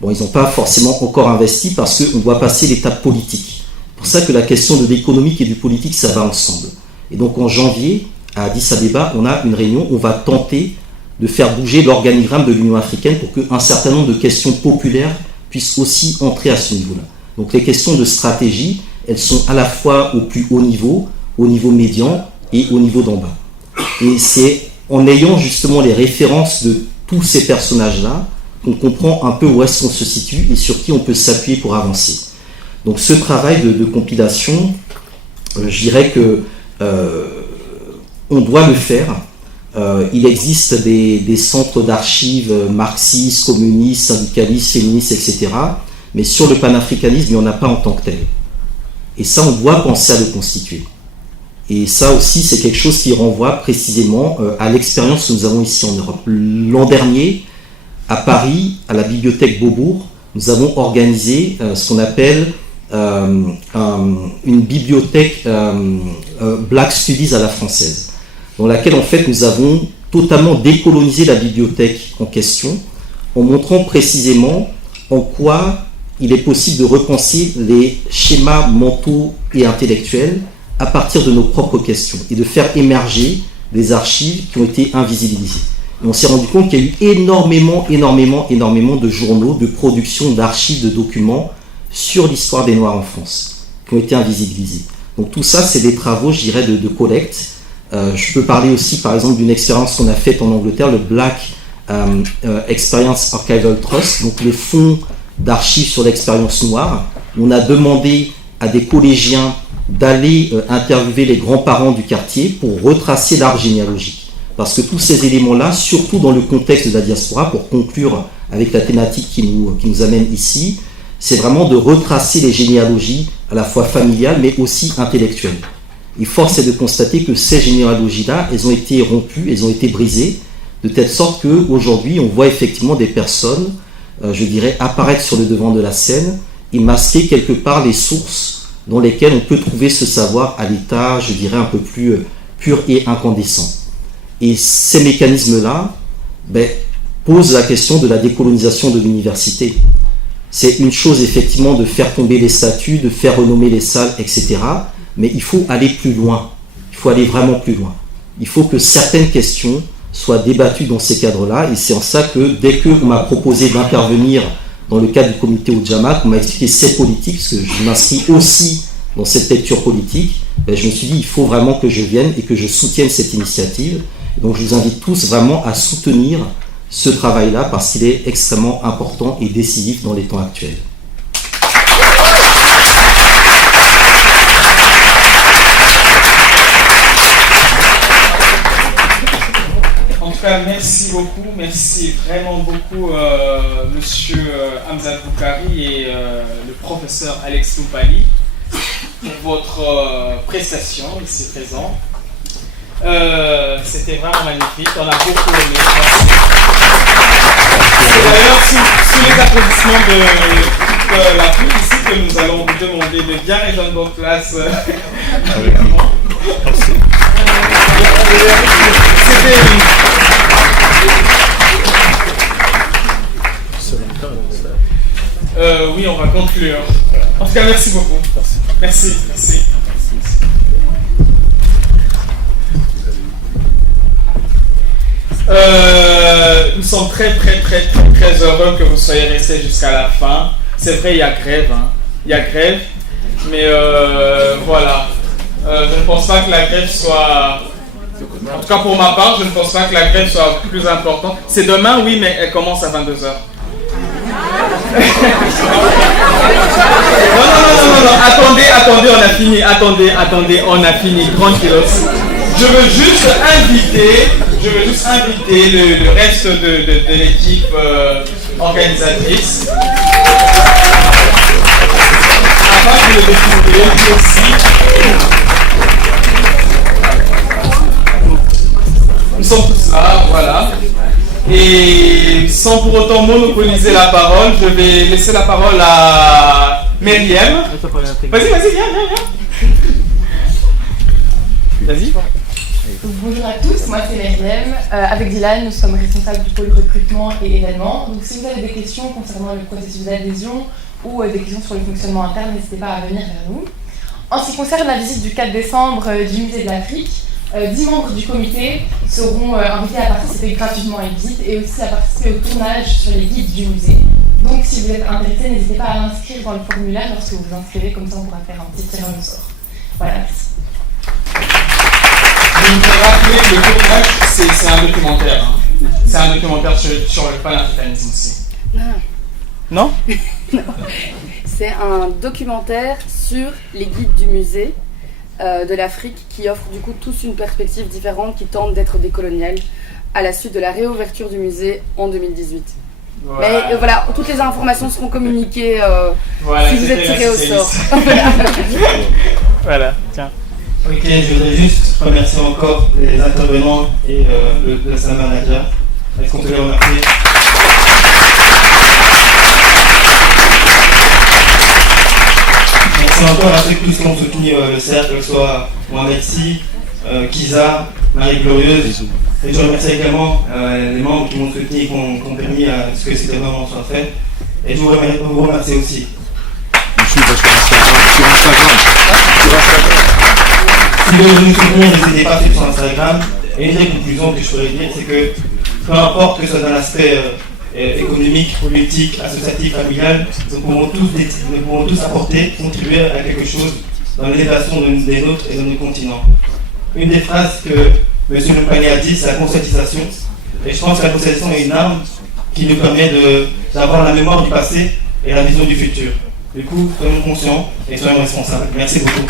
Bon, ils n'ont pas forcément encore investi parce qu'on doit passer l'étape politique. C'est pour ça que la question de l'économique et du politique, ça va ensemble. Et donc en janvier, à Addis Abeba, on a une réunion, on va tenter de faire bouger l'organigramme de l'Union africaine pour qu'un certain nombre de questions populaires puissent aussi entrer à ce niveau-là. Donc les questions de stratégie, elles sont à la fois au plus haut niveau médian et au niveau d'en bas. Et c'est en ayant justement les références de tous ces personnages-là qu'on comprend un peu où est-ce qu'on se situe et sur qui on peut s'appuyer pour avancer. Donc ce travail de compilation, je dirais que on doit le faire. Il existe des centres d'archives marxistes, communistes, syndicalistes, féministes, etc. Mais sur le panafricanisme, il n'y en a pas en tant que tel. Et ça, on doit penser à le constituer. Et ça aussi, c'est quelque chose qui renvoie précisément à l'expérience que nous avons ici en Europe. L'an dernier, à Paris, à la bibliothèque Beaubourg, nous avons organisé ce qu'on appelle une bibliothèque Black Studies à la française, dans laquelle en fait nous avons totalement décolonisé la bibliothèque en question, en montrant précisément en quoi il est possible de repenser les schémas mentaux et intellectuels à partir de nos propres questions et de faire émerger des archives qui ont été invisibilisées. Et on s'est rendu compte qu'il y a eu énormément de journaux, de productions, d'archives, de documents sur l'histoire des Noirs en France qui ont été invisibilisés. Donc tout ça, c'est des travaux, je dirais, de collecte. Je peux parler aussi, par exemple, d'une expérience qu'on a faite en Angleterre, le Black Experience Archival Trust, donc le fonds d'archives sur l'expérience noire. On a demandé à des collégiens d'aller interviewer les grands-parents du quartier pour retracer l'arbre généalogique. Parce que tous ces éléments-là, surtout dans le contexte de la diaspora, pour conclure avec la thématique qui nous amène ici, c'est vraiment de retracer les généalogies à la fois familiales mais aussi intellectuelles. Et force est de constater que ces généalogies-là, elles ont été rompues, elles ont été brisées, de telle sorte qu'aujourd'hui, on voit effectivement des personnes, je dirais, apparaître sur le devant de la scène et masquer quelque part les sources dans lesquelles on peut trouver ce savoir à l'état, je dirais, un peu plus pur et incandescent. Et ces mécanismes-là posent la question de la décolonisation de l'université. C'est une chose, effectivement, de faire tomber les statues, de faire renommer les salles, etc., mais il faut aller plus loin. Il faut aller vraiment plus loin. Il faut que certaines questions soient débattues dans ces cadres-là, et c'est en ça que, dès qu'on m'a proposé d'intervenir dans le cadre du comité Ujamaa, qu'on m'a expliqué ces politiques, parce que je m'inscris aussi dans cette lecture politique, je me suis dit, il faut vraiment que je vienne et que je soutienne cette initiative. Et donc je vous invite tous vraiment à soutenir ce travail-là, parce qu'il est extrêmement important et décisif dans les temps actuels. En tout cas, merci beaucoup, merci vraiment beaucoup Monsieur Hamzat Boukari et le professeur Alex Lumpali pour votre prestation ici présent. C'était vraiment magnifique, on a beaucoup aimé. C'est d'ailleurs sous les applaudissements de la foule ici que nous allons vous demander de bien rejoindre vos places. Oui, on va conclure. En tout cas, merci beaucoup. Merci. Nous sommes très heureux que vous soyez restés jusqu'à la fin. C'est vrai, il y a grève, mais voilà. Je ne pense pas que la grève soit... En tout cas, pour ma part, je ne pense pas que la grève soit plus importante. C'est demain, oui, mais elle commence à 22h. Non, attendez, on a fini. Attendez, on a fini. Tranquillos. Je veux juste inviter le reste de l'équipe organisatrice. Afin que le découvrir aussi. Nous sommes tous là, voilà. Et sans pour autant monopoliser la parole, je vais laisser la parole à Myriam. Vas-y, viens. Vas-y. Bonjour à tous, moi c'est Myriam. Avec Dylan, nous sommes responsables du pôle recrutement et événements. Donc si vous avez des questions concernant le processus d'adhésion ou des questions sur le fonctionnement interne, n'hésitez pas à venir vers nous. En ce qui concerne la visite du 4 décembre du musée de l'Afrique, 10 membres du comité seront invités à participer gratuitement à une visite et aussi à participer au tournage sur les guides du musée. Donc si vous êtes intéressé, n'hésitez pas à l'inscrire dans le formulaire lorsque vous vous inscrivez, comme ça on pourra faire un petit tirage au sort. Voilà, merci. Je voudrais rappeler que le tournage, c'est un documentaire. Hein. C'est un documentaire sur le panafricanisme aussi. Non. Non. C'est un documentaire sur les guides du musée de l'Afrique qui offre du coup tous une perspective différente qui tente d'être décoloniale à la suite de la réouverture du musée en 2018. Voilà. Mais voilà, toutes les informations seront communiquées si vous êtes tiré au sort. Voilà, tiens. Ok, je voudrais juste remercier encore les intervenants et le SAM manager. Est-ce qu'on peut les remercier? Merci encore à ceux qui ont soutenu le cercle, que ce soit Mohamed Si, Kiza, Marie-Glorieuse. Et je remercie également les membres qui m'ont soutenu et qui ont permis à ce que cet événement soit fait. Et je vous remercie aussi. Sur Instagram. Si vous voulez nous soutenir, n'hésitez pas sur Instagram. Et une des conclusions que je pourrais dire, c'est que peu importe que ce soit dans l'aspect économique, politique, associatif, familial, nous pouvons tous apporter, contribuer à quelque chose dans l'élévation des nôtres et de nos continents. Une des phrases que M. Lumpali a dit, c'est la conscientisation. Et je pense que la conscientisation est une arme qui nous permet d'avoir la mémoire du passé et la vision du futur. Du coup, soyons conscients et soyons responsables. Merci beaucoup.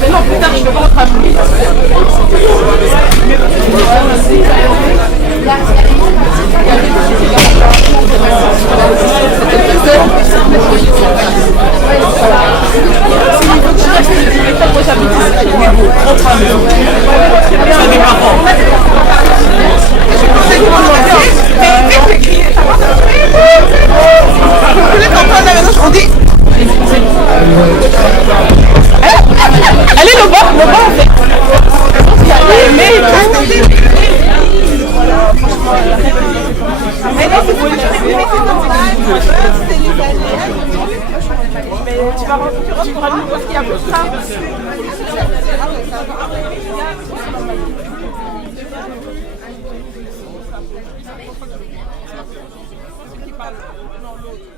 Mais non, plus tard, je ne peux pas rentrer à Paris. Allez, le bas en fait. Mais non, c'est mais tu vas rencontrer tu pourras nous voir qu'il y a pour ça. Qui parle, non l'autre.